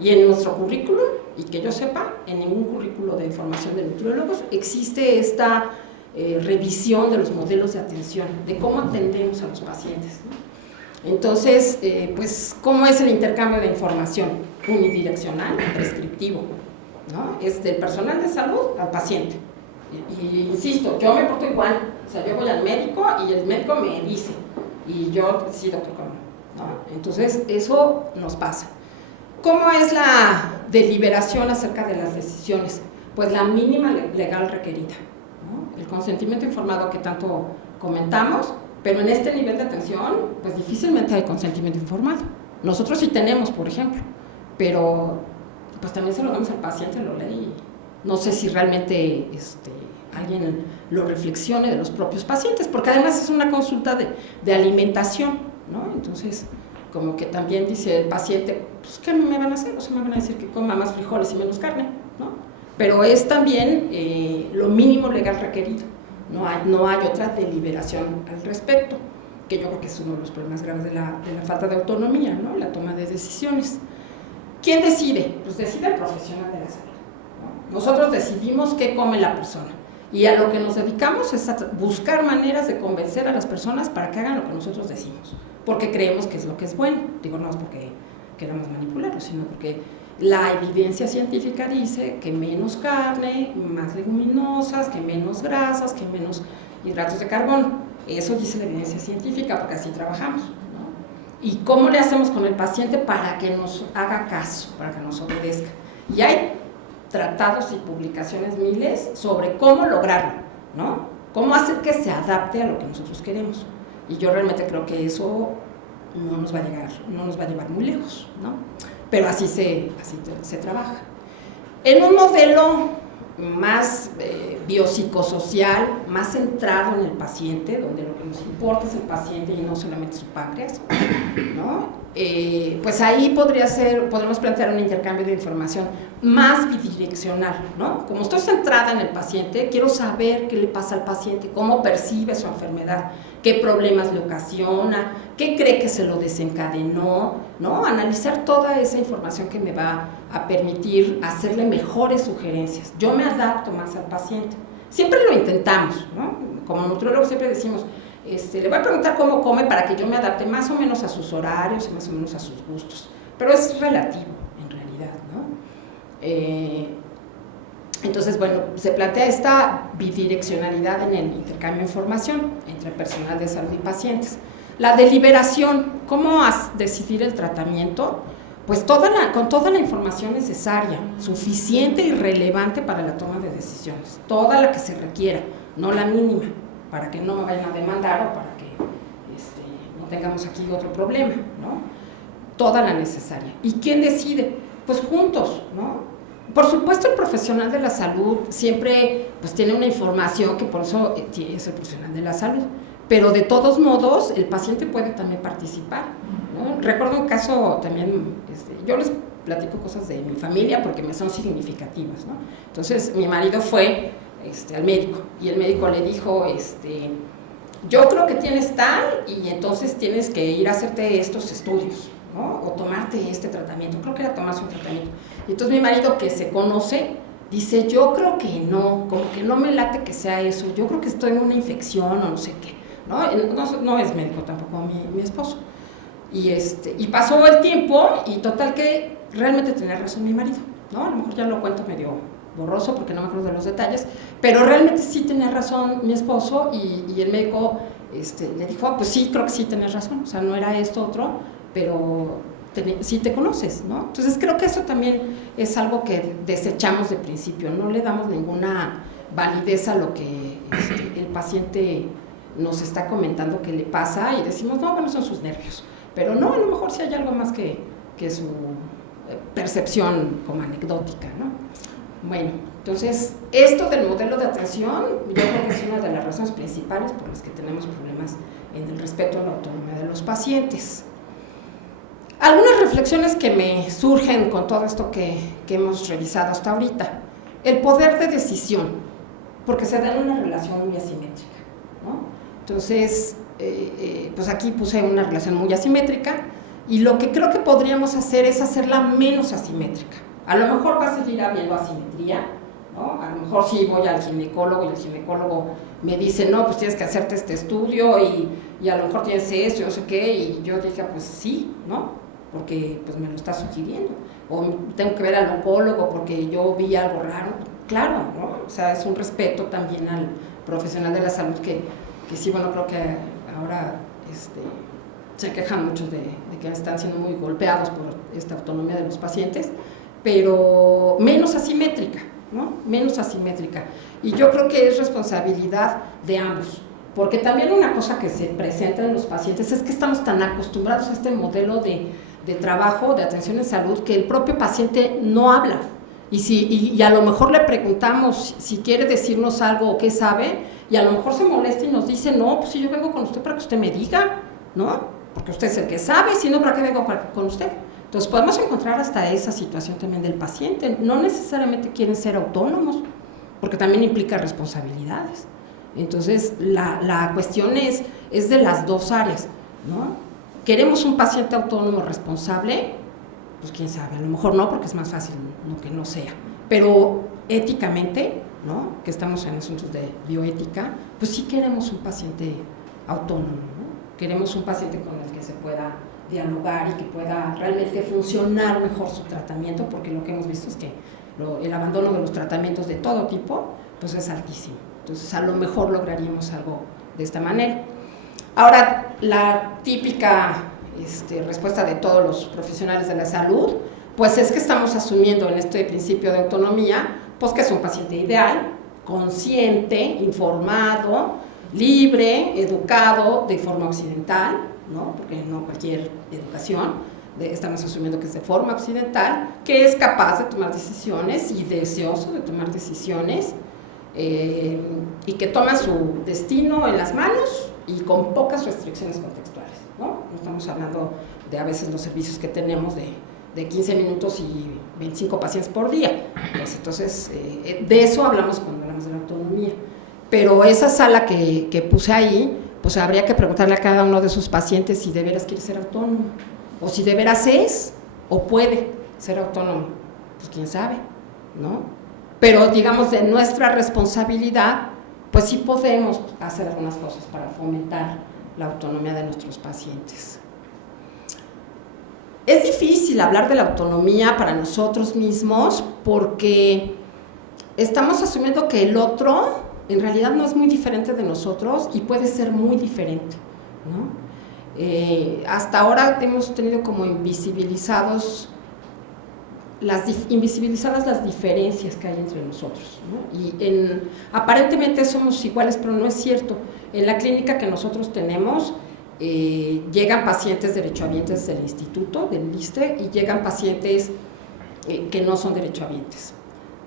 Y en nuestro currículum, y que yo sepa, en ningún currículo de formación de nutriólogos existe esta revisión de los modelos de atención, de cómo atendemos a los pacientes, ¿no? Entonces, pues, ¿cómo es el intercambio de información? Unidireccional, prescriptivo, ¿no? Es del personal de salud al paciente. Y insisto, yo me porto igual, o sea, yo voy al médico y el médico me dice, y yo, sí, doctor, ¿cómo? ¿No? Entonces, eso nos pasa. ¿Cómo es la deliberación acerca de las decisiones? Pues la mínima legal requerida, ¿no? El consentimiento informado que tanto comentamos, pero en este nivel de atención, pues difícilmente hay consentimiento informado. Nosotros sí tenemos, por ejemplo, pero pues también se lo damos al paciente, lo lee y no sé si realmente alguien lo reflexione de los propios pacientes, porque además es una consulta de alimentación, ¿no? Entonces, como que también dice el paciente, pues, ¿qué me van a hacer? O sea, me van a decir que coma más frijoles y menos carne, ¿no? Pero es también lo mínimo legal requerido, no hay otra deliberación al respecto, que yo creo que es uno de los problemas graves de la falta de autonomía, ¿no? La toma de decisiones. ¿Quién decide? Pues decide el profesional de la salud, ¿no? Nosotros decidimos qué come la persona y a lo que nos dedicamos es a buscar maneras de convencer a las personas para que hagan lo que nosotros decimos, porque creemos que es lo que es bueno. Digo, no es porque queramos manipularlos, sino porque la evidencia científica dice que menos carne, más leguminosas, que menos grasas, que menos hidratos de carbono. Eso dice la evidencia científica, porque así trabajamos, ¿no? ¿Y cómo le hacemos con el paciente para que nos haga caso, para que nos obedezca? Y hay tratados y publicaciones miles sobre cómo lograrlo, ¿no? Cómo hacer que se adapte a lo que nosotros queremos. Y yo realmente creo que eso no nos va a llevar muy lejos, ¿no? Pero así se trabaja. En un modelo más biopsicosocial, más centrado en el paciente, donde lo que nos importa es el paciente y no solamente su páncreas, ¿no? Pues ahí podemos plantear un intercambio de información más bidireccional, ¿no? Como estoy centrada en el paciente, quiero saber qué le pasa al paciente, cómo percibe su enfermedad, qué problemas le ocasiona, qué cree que se lo desencadenó, ¿no? Analizar toda esa información que me va a permitir hacerle mejores sugerencias. Yo me adapto más al paciente. Siempre lo intentamos, ¿no? Como nutriólogos siempre decimos, le voy a preguntar cómo come para que yo me adapte más o menos a sus horarios y más o menos a sus gustos, pero es relativo en realidad, ¿no? Entonces, bueno, se plantea esta bidireccionalidad en el intercambio de información entre personal de salud y pacientes. La deliberación, ¿cómo decidir el tratamiento? Pues con toda la información necesaria, suficiente y relevante para la toma de decisiones, toda la que se requiera, no la mínima, para que no me vayan a demandar o para que no tengamos aquí otro problema, ¿no? Toda la necesaria. ¿Y quién decide? Pues juntos, ¿no? Por supuesto, el profesional de la salud siempre pues tiene una información que por eso es el profesional de la salud, pero de todos modos el paciente puede también participar, ¿no? Recuerdo un caso también, yo les platico cosas de mi familia porque me son significativas, ¿no? Entonces mi marido fue al médico y el médico le dijo, yo creo que tienes tal y entonces tienes que ir a hacerte estos estudios, ¿no? O tomarte este tratamiento, creo que era tomarse un tratamiento. Y entonces mi marido, que se conoce, dice, yo creo que no, como que no me late que sea eso, yo creo que estoy en una infección o no sé qué, ¿no? No es médico tampoco mi esposo. Y pasó el tiempo y total que realmente tenía razón mi marido, ¿no? A lo mejor ya lo cuento medio borroso porque no me acuerdo de los detalles, pero realmente sí tenía razón mi esposo y el médico le dijo, pues sí, creo que sí tenés razón, o sea, no era esto otro, pero sí te conoces, ¿no? Entonces creo que eso también es algo que desechamos de principio, no le damos ninguna validez a lo que el paciente nos está comentando que le pasa y decimos, no, bueno, son sus nervios, pero no, a lo mejor sí hay algo más que su percepción como anecdótica, ¿no? Bueno, entonces esto del modelo de atención yo creo que es una de las razones principales por las que tenemos problemas en el respeto a la autonomía de los pacientes. Algunas reflexiones que me surgen con todo esto que hemos revisado hasta ahorita. El poder de decisión, porque se da en una relación muy asimétrica, ¿no? Entonces, pues aquí puse una relación muy asimétrica y lo que creo que podríamos hacer es hacerla menos asimétrica. A lo mejor va a seguir habiendo asimetría, ¿no? A lo mejor sí voy al ginecólogo y el ginecólogo me dice, no, pues tienes que hacerte este estudio y a lo mejor tienes esto y no sé qué, y yo dije, pues sí, ¿no? Porque pues me lo está sugiriendo, o tengo que ver al oncólogo porque yo vi algo raro, claro, ¿no? O sea, es un respeto también al profesional de la salud que sí, bueno, creo que ahora se quejan muchos de que están siendo muy golpeados por esta autonomía de los pacientes, pero menos asimétrica, ¿no? Menos asimétrica, y yo creo que es responsabilidad de ambos, porque también una cosa que se presenta en los pacientes es que estamos tan acostumbrados a este modelo de trabajo, de atención en salud, que el propio paciente no habla. Y a lo mejor le preguntamos si quiere decirnos algo o qué sabe, y a lo mejor se molesta y nos dice, no, pues si yo vengo con usted para que usted me diga, ¿no? Porque usted es el que sabe, si no, ¿para qué vengo con usted? Entonces podemos encontrar hasta esa situación también del paciente. No necesariamente quieren ser autónomos, porque también implica responsabilidades. Entonces la cuestión es de las dos áreas, ¿no? ¿Queremos un paciente autónomo responsable? Pues quién sabe, a lo mejor no, porque es más fácil que no sea, pero éticamente, ¿no? Que estamos en asuntos de bioética, pues sí queremos un paciente autónomo, ¿no? Queremos un paciente con el que se pueda dialogar y que pueda realmente funcionar mejor su tratamiento, porque lo que hemos visto es que el abandono de los tratamientos de todo tipo, pues es altísimo. Entonces a lo mejor lograríamos algo de esta manera. Ahora, la típica respuesta de todos los profesionales de la salud, pues es que estamos asumiendo en este principio de autonomía, pues que es un paciente ideal, consciente, informado, libre, educado de forma occidental, ¿no? Porque no cualquier educación, estamos asumiendo que es de forma occidental, que es capaz de tomar decisiones y deseoso de tomar decisiones, y que toma su destino en las manos y con pocas restricciones contextuales, ¿no? No estamos hablando de a veces los servicios que tenemos de 15 minutos y 25 pacientes por día. Entonces de eso hablamos cuando hablamos de la autonomía. Pero esa sala que puse ahí, pues habría que preguntarle a cada uno de sus pacientes si de veras quiere ser autónomo, o si de veras es o puede ser autónomo. Pues quién sabe, ¿no? pero digamos de nuestra responsabilidad, pues sí podemos hacer algunas cosas para fomentar la autonomía de nuestros pacientes. Es difícil hablar de la autonomía para nosotros mismos porque estamos asumiendo que el otro en realidad no es muy diferente de nosotros y puede ser muy diferente, ¿no? Hasta ahora hemos tenido como invisibilizadas las diferencias que hay entre nosotros, ¿no? Y aparentemente somos iguales, pero no es cierto. En la clínica que nosotros tenemos llegan pacientes derechohabientes del instituto, del ISSSTE, y llegan pacientes que no son derechohabientes.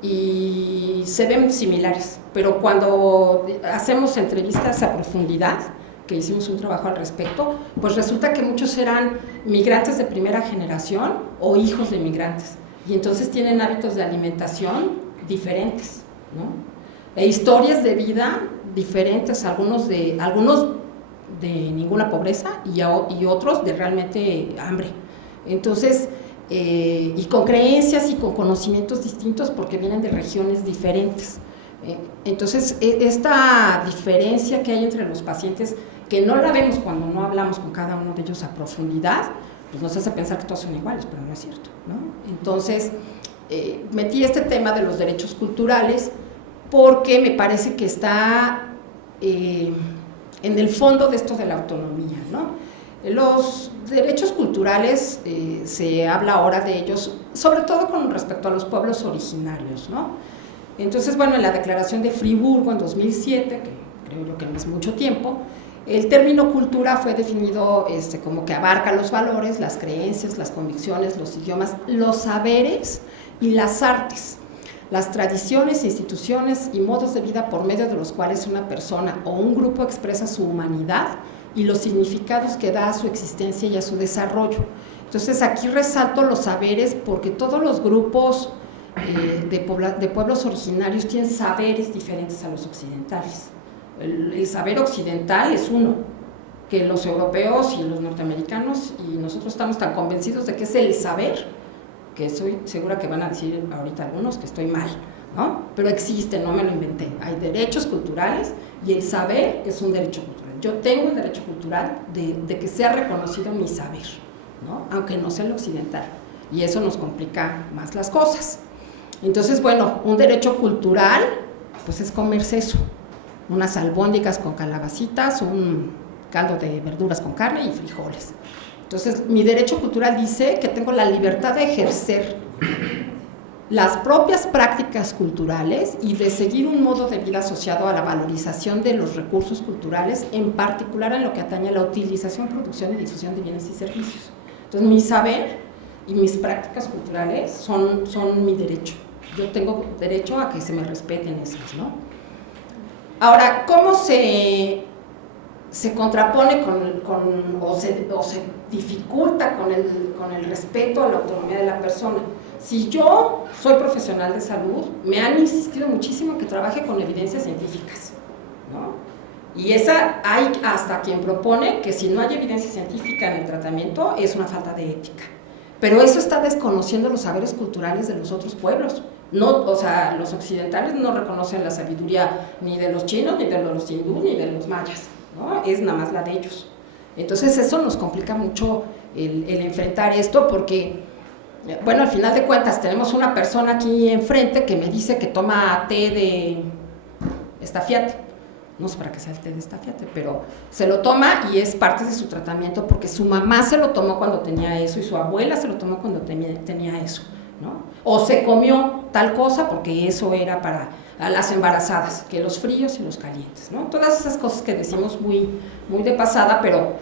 Y se ven similares, pero cuando hacemos entrevistas a profundidad, que hicimos un trabajo al respecto, pues resulta que muchos eran migrantes de primera generación o hijos de migrantes, y entonces tienen hábitos de alimentación diferentes, ¿no? E historias de vida diferentes, algunos de ninguna pobreza y otros de realmente hambre. Entonces, y con creencias y con conocimientos distintos porque vienen de regiones diferentes. Entonces, esta diferencia que hay entre los pacientes, que no la vemos cuando no hablamos con cada uno de ellos a profundidad, pues nos hace pensar que todos son iguales, pero no es cierto, ¿no? Entonces, metí este tema de los derechos culturales porque me parece que está en el fondo de esto de la autonomía, ¿no? Los derechos culturales, se habla ahora de ellos, sobre todo con respecto a los pueblos originarios, ¿no? Entonces, bueno, en la Declaración de Friburgo en 2007, que creo yo que no es mucho tiempo, el término cultura fue definido como que abarca los valores, las creencias, las convicciones, los idiomas, los saberes y las artes, las tradiciones, instituciones y modos de vida por medio de los cuales una persona o un grupo expresa su humanidad y los significados que da a su existencia y a su desarrollo. Entonces, aquí resalto los saberes porque todos los grupos de pueblos originarios tienen saberes diferentes a los occidentales. El saber occidental es uno, que los europeos y los norteamericanos y nosotros estamos tan convencidos de que es el saber, que estoy segura que van a decir ahorita algunos que estoy mal, ¿no? Pero existe, no me lo inventé. Hay derechos culturales y el saber es un derecho cultural. Yo tengo el derecho cultural de que sea reconocido mi saber, ¿no? Aunque no sea el occidental, y eso nos complica más las cosas. Entonces, bueno, un derecho cultural pues es comerse eso, unas albóndigas con calabacitas, un caldo de verduras con carne y frijoles. Entonces, mi derecho cultural dice que tengo la libertad de ejercer las propias prácticas culturales y de seguir un modo de vida asociado a la valorización de los recursos culturales, en particular en lo que atañe a la utilización, producción y difusión de bienes y servicios. Entonces, mi saber y mis prácticas culturales son mi derecho. Yo tengo derecho a que se me respeten esas, ¿no? Ahora, ¿cómo se contrapone o se dificulta con el respeto a la autonomía de la persona? Si yo soy profesional de salud, me han insistido muchísimo en que trabaje con evidencias científicas, ¿no? Y hay hasta quien propone que si no hay evidencia científica en el tratamiento es una falta de ética. Pero eso está desconociendo los saberes culturales de los otros pueblos. No, o sea, los occidentales no reconocen la sabiduría ni de los chinos, ni de los hindúes, ni de los mayas, ¿no? Es nada más la de ellos. Entonces eso nos complica mucho el enfrentar esto porque, bueno, al final de cuentas tenemos una persona aquí enfrente que me dice que toma té de estafiate. No sé para qué sea el té de estafiate, pero se lo toma y es parte de su tratamiento porque su mamá se lo tomó cuando tenía eso y su abuela se lo tomó cuando tenía eso, ¿no? O se comió tal cosa porque eso era para las embarazadas, que los fríos y los calientes, ¿no? Todas esas cosas que decimos muy de pasada, pero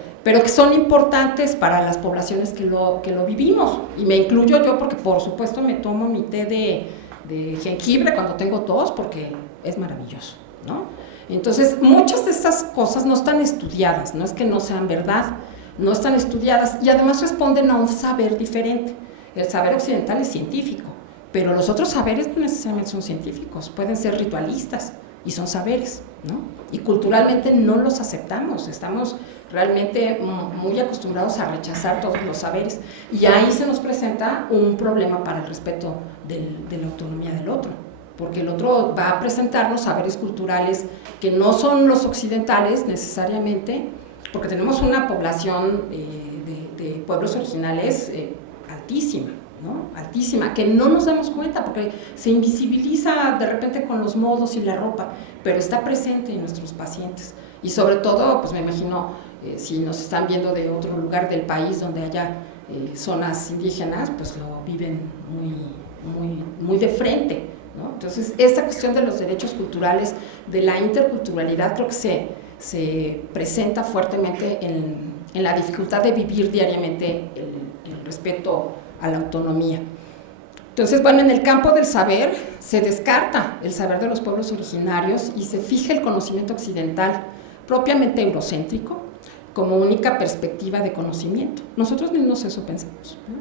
que son importantes para las poblaciones que lo vivimos, y me incluyo yo porque por supuesto me tomo mi té de jengibre cuando tengo tos porque es maravilloso, ¿no? Entonces, muchas de estas cosas no están estudiadas, no es que no sean verdad, no están estudiadas y además responden a un saber diferente. El saber occidental es científico, pero los otros saberes no necesariamente son científicos, pueden ser ritualistas y son saberes, ¿no? Y culturalmente no los aceptamos, estamos realmente muy acostumbrados a rechazar todos los saberes y ahí se nos presenta un problema para el respeto de la autonomía del otro, porque el otro va a presentarnos saberes culturales que no son los occidentales necesariamente, porque tenemos una población de pueblos originales altísima, ¿no? Altísima, que no nos damos cuenta porque se invisibiliza de repente con los modos y la ropa, pero está presente en nuestros pacientes. Y sobre todo, pues me imagino, si nos están viendo de otro lugar del país donde haya zonas indígenas, pues lo viven muy de frente, ¿no? Entonces, esta cuestión de los derechos culturales, de la interculturalidad, creo que se presenta fuertemente en la dificultad de vivir diariamente el respeto a la autonomía. Entonces, bueno, en el campo del saber se descarta el saber de los pueblos originarios y se fija el conocimiento occidental, propiamente eurocéntrico, como única perspectiva de conocimiento. Nosotros mismos eso pensamos, ¿no?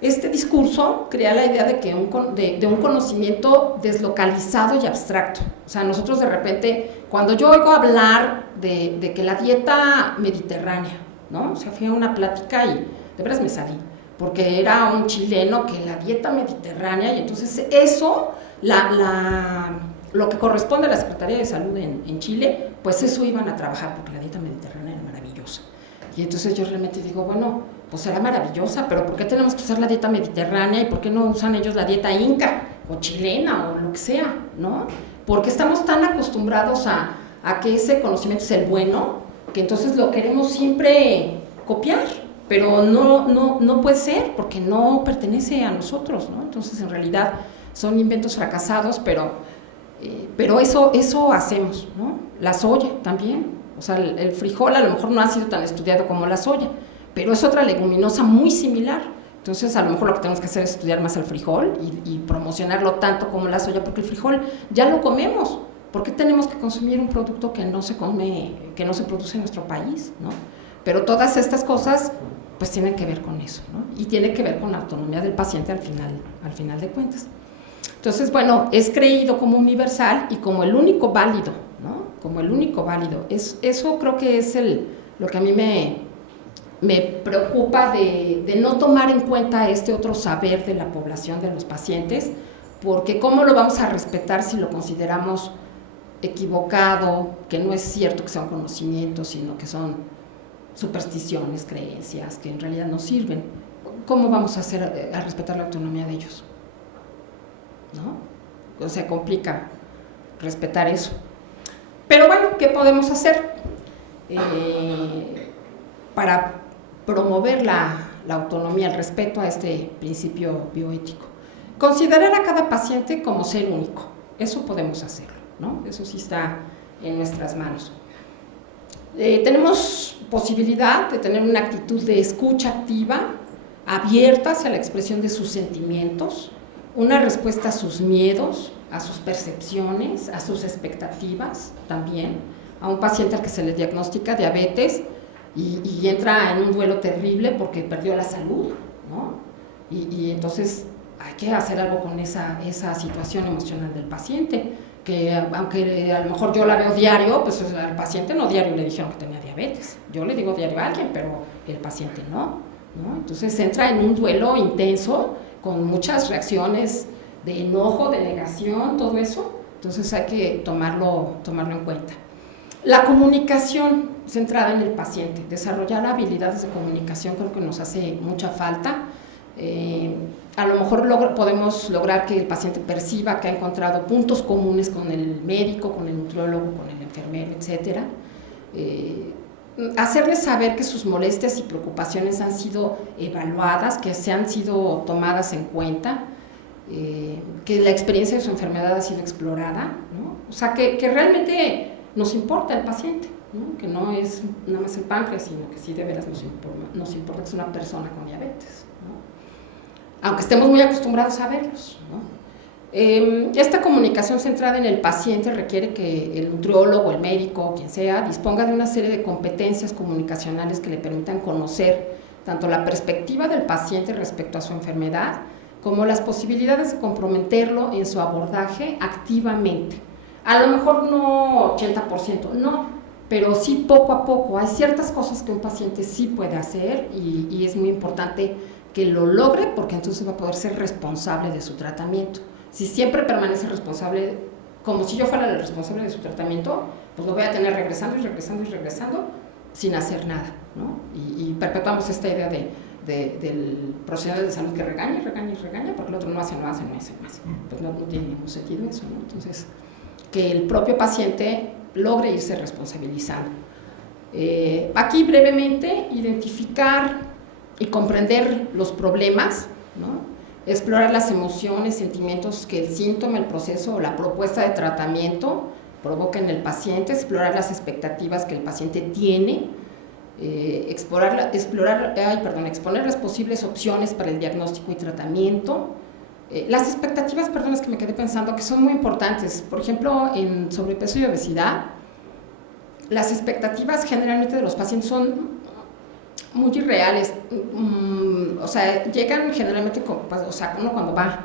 Este discurso crea la idea de un conocimiento deslocalizado y abstracto. O sea, nosotros de repente, cuando yo oigo hablar de que la dieta mediterránea, ¿no? O sea, fui a una plática y de veras me salí, porque era un chileno que la dieta mediterránea, y entonces eso, lo que corresponde a la Secretaría de Salud en Chile, pues eso iban a trabajar, porque la dieta mediterránea era maravillosa. Y entonces yo realmente digo, bueno, pues será maravillosa, pero ¿por qué tenemos que usar la dieta mediterránea y por qué no usan ellos la dieta inca o chilena o lo que sea, ¿no? Porque estamos tan acostumbrados a que ese conocimiento es el bueno, que entonces lo queremos siempre copiar, pero no puede ser, porque no pertenece a nosotros, ¿no? Entonces, en realidad, son inventos fracasados, pero eso hacemos, ¿no? La soya también, o sea, el frijol a lo mejor no ha sido tan estudiado como la soya, pero es otra leguminosa muy similar. Entonces, a lo mejor lo que tenemos que hacer es estudiar más el frijol y promocionarlo tanto como la soya, porque el frijol ya lo comemos. ¿Por qué tenemos que consumir un producto que no se come, que no se produce en nuestro país, ¿no? Pero todas estas cosas, pues tienen que ver con eso, ¿no? Y tiene que ver con la autonomía del paciente al final de cuentas. Entonces, bueno, es creído como universal y como el único válido, ¿no? Como el único válido. Eso creo que es lo que a mí me preocupa de no tomar en cuenta este otro saber de la población, de los pacientes, porque ¿cómo lo vamos a respetar si lo consideramos equivocado, que no es cierto que sea un conocimiento, sino que son supersticiones, creencias, que en realidad no sirven? ¿Cómo vamos a hacer a respetar la autonomía de ellos? ¿No? O sea, complica respetar eso. Pero bueno, ¿qué podemos hacer para promover la autonomía, el respeto a este principio bioético? Considerar a cada paciente como ser único, eso podemos hacerlo, ¿no? Eso sí está en nuestras manos. Tenemos posibilidad de tener una actitud de escucha activa, abierta hacia la expresión de sus sentimientos, una respuesta a sus miedos, a sus percepciones, a sus expectativas también. A un paciente al que se le diagnostica diabetes y entra en un duelo terrible porque perdió la salud, ¿no? Y entonces hay que hacer algo con esa situación emocional del paciente, que aunque a lo mejor yo la veo diario, pues al paciente no diario le dijeron que tenía diabetes. Yo le digo diario a alguien, pero el paciente no, ¿no? Entonces entra en un duelo intenso, con muchas reacciones de enojo, de negación, todo eso. Entonces hay que tomarlo en cuenta. La comunicación centrada en el paciente, desarrollar habilidades de comunicación creo que nos hace mucha falta. A lo mejor podemos lograr que el paciente perciba que ha encontrado puntos comunes con el médico, con el nutriólogo, con el enfermero, etcétera. Hacerles saber que sus molestias y preocupaciones han sido evaluadas, que se han sido tomadas en cuenta, que la experiencia de su enfermedad ha sido explorada, ¿no? O sea, que realmente nos importa el paciente, ¿no? Que no es nada más el páncreas, sino que sí de veras nos importa que es una persona con diabetes, ¿no? Aunque estemos muy acostumbrados a verlos, ¿no? Esta comunicación centrada en el paciente requiere que el nutriólogo, el médico, quien sea, disponga de una serie de competencias comunicacionales que le permitan conocer tanto la perspectiva del paciente respecto a su enfermedad, como las posibilidades de comprometerlo en su abordaje activamente. A lo mejor no 80%, no, pero sí poco a poco. Hay ciertas cosas que un paciente sí puede hacer y es muy importante que lo logre, porque entonces va a poder ser responsable de su tratamiento. Si siempre permanece responsable, como si yo fuera el responsable de su tratamiento, pues lo voy a tener regresando y regresando y regresando sin hacer nada, ¿no? Y perpetuamos esta idea del profesional de salud que regaña y regaña y regaña, porque el otro no hace. Pues no tiene ningún sentido eso, ¿no? Entonces, que el propio paciente logre irse responsabilizando. Aquí brevemente, identificar y comprender los problemas, ¿no? Explorar las emociones, sentimientos que el síntoma, el proceso o la propuesta de tratamiento provoca en el paciente, explorar las expectativas que el paciente tiene, exponer las posibles opciones para el diagnóstico y tratamiento. Las expectativas, perdón, es que me quedé pensando que son muy importantes. Por ejemplo, en sobrepeso y obesidad, las expectativas generalmente de los pacientes son muy irreales, o sea, llegan generalmente, o sea, uno cuando va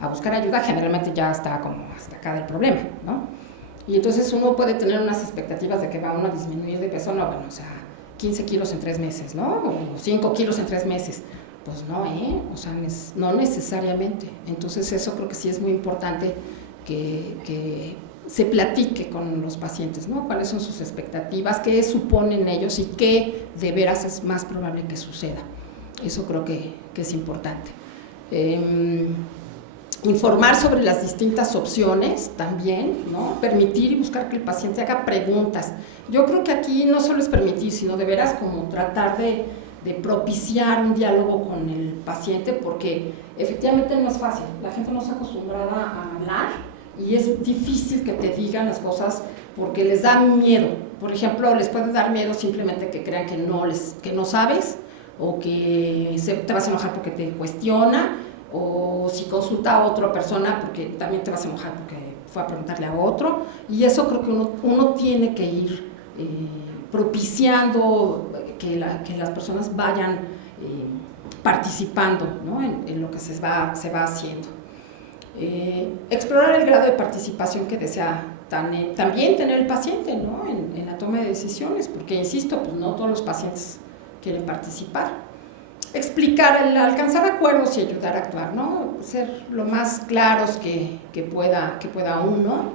a buscar ayuda generalmente ya está como hasta acá del problema, ¿no? Y entonces uno puede tener unas expectativas de que va uno a disminuir de peso, no, bueno, o sea, 15 kilos en 3 meses, ¿no? O 5 kilos en 3 meses, pues no, o sea, no necesariamente. Entonces eso creo que sí es muy importante que se platique con los pacientes, ¿no? Cuáles son sus expectativas, qué suponen ellos y qué de veras es más probable que suceda. Eso creo que es importante. Informar sobre las distintas opciones también, ¿no? Permitir y buscar que el paciente haga preguntas. Yo creo que aquí no solo es permitir, sino de veras como tratar de propiciar un diálogo con el paciente, porque efectivamente no es fácil. La gente no está acostumbrada a hablar y es difícil que te digan las cosas porque les da miedo. Por ejemplo, les puede dar miedo simplemente que crean que no sabes, o que te vas a enojar porque te cuestiona, o si consulta a otra persona porque también te vas a enojar porque fue a preguntarle a otro, y eso creo que uno tiene que ir propiciando que las personas vayan participando, ¿no? en lo que se va haciendo. Explorar el grado de participación que desea también tener el paciente, ¿no? en la toma de decisiones, porque insisto, pues no todos los pacientes quieren participar. Explicar, alcanzar acuerdos y ayudar a actuar, ¿no? Ser lo más claros que pueda uno,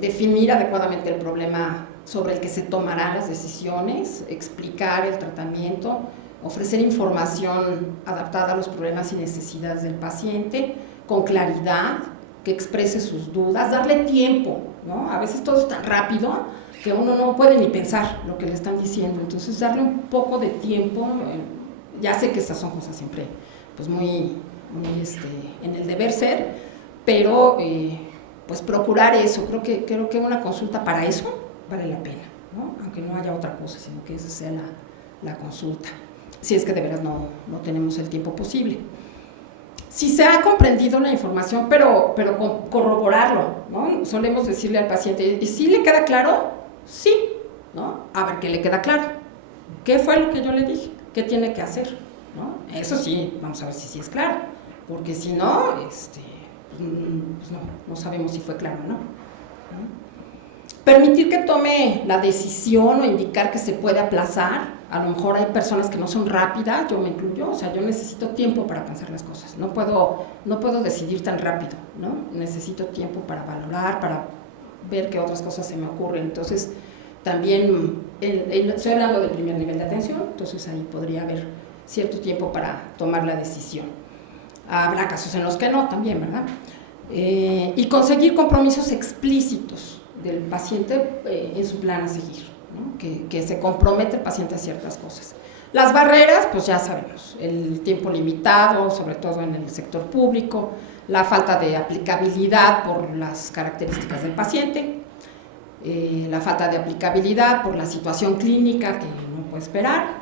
definir adecuadamente el problema sobre el que se tomarán las decisiones, explicar el tratamiento, ofrecer información adaptada a los problemas y necesidades del paciente, con claridad, que exprese sus dudas, darle tiempo, ¿no? A veces todo es tan rápido que uno no puede ni pensar lo que le están diciendo, entonces darle un poco de tiempo. Ya sé que estas son cosas siempre pues muy en el deber ser, pero pues procurar eso. Creo que una consulta para eso vale la pena, ¿no? Aunque no haya otra cosa, sino que esa sea la consulta, si es que de veras no tenemos el tiempo posible. Si se ha comprendido la información, pero corroborarlo, ¿no? Solemos decirle al paciente, ¿y si le queda claro? Sí, ¿no? A ver, ¿qué le queda claro? ¿Qué fue lo que yo le dije? ¿Qué tiene que hacer? ¿No? Eso sí, vamos a ver si sí es claro, porque si no, pues no sabemos si fue claro o no. Permitir que tome la decisión o indicar que se puede aplazar. A lo mejor hay personas que no son rápidas, yo me incluyo, o sea, yo necesito tiempo para pensar las cosas, no puedo decidir tan rápido, ¿no? Necesito tiempo para valorar, para ver qué otras cosas se me ocurren. Entonces, también, estoy hablando del primer nivel de atención, entonces ahí podría haber cierto tiempo para tomar la decisión. Habrá casos en los que no, también, ¿verdad? Y conseguir compromisos explícitos del paciente en su plan a seguir, ¿no? Que se compromete el paciente a ciertas cosas. Las barreras, pues ya sabemos, el tiempo limitado, sobre todo en el sector público, la falta de aplicabilidad por las características del paciente, la falta de aplicabilidad por la situación clínica que no puede esperar,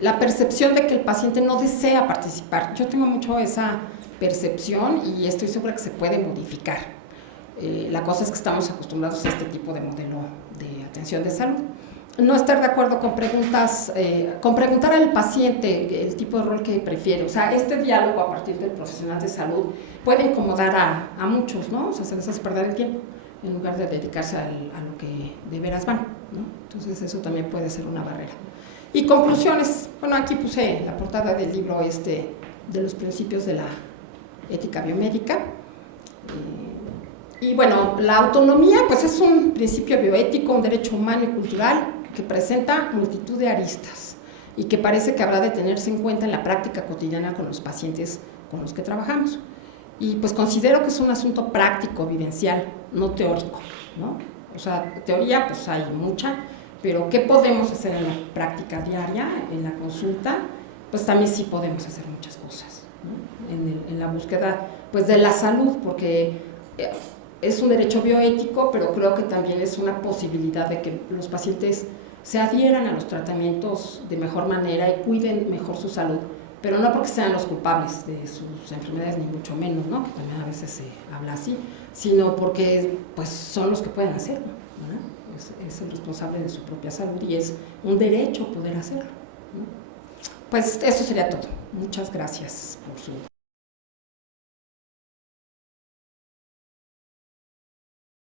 la percepción de que el paciente no desea participar. Yo tengo mucho esa percepción y estoy segura que se puede modificar. La cosa es que estamos acostumbrados a este tipo de modelo de atención de salud. No estar de acuerdo con preguntas, con preguntar al paciente el tipo de rol que prefiere. O sea, este diálogo a partir del profesional de salud puede incomodar a muchos, ¿no? O sea, se les hace perder el tiempo en lugar de dedicarse a lo que de veras van, ¿no? Entonces eso también puede ser una barrera. Y conclusiones. Bueno, aquí puse la portada del libro de los principios de ética biomédica. Y bueno, la autonomía pues es un principio bioético, un derecho humano y cultural que presenta multitud de aristas y que parece que habrá de tenerse en cuenta en la práctica cotidiana con los pacientes con los que trabajamos. Y pues considero que es un asunto práctico, vivencial, no teórico, ¿no? O sea, teoría pues hay mucha, pero ¿qué podemos hacer en la práctica diaria, en la consulta? Pues también sí podemos hacer muchas cosas, ¿no? En la búsqueda pues de la salud, porque es un derecho bioético, pero creo que también es una posibilidad de que los pacientes se adhieran a los tratamientos de mejor manera y cuiden mejor su salud, pero no porque sean los culpables de sus enfermedades, ni mucho menos, ¿no? Que también a veces se habla así, sino porque pues, son los que pueden hacerlo, ¿no? Es el responsable de su propia salud y es un derecho poder hacerlo, ¿no? Pues eso sería todo. Muchas gracias por su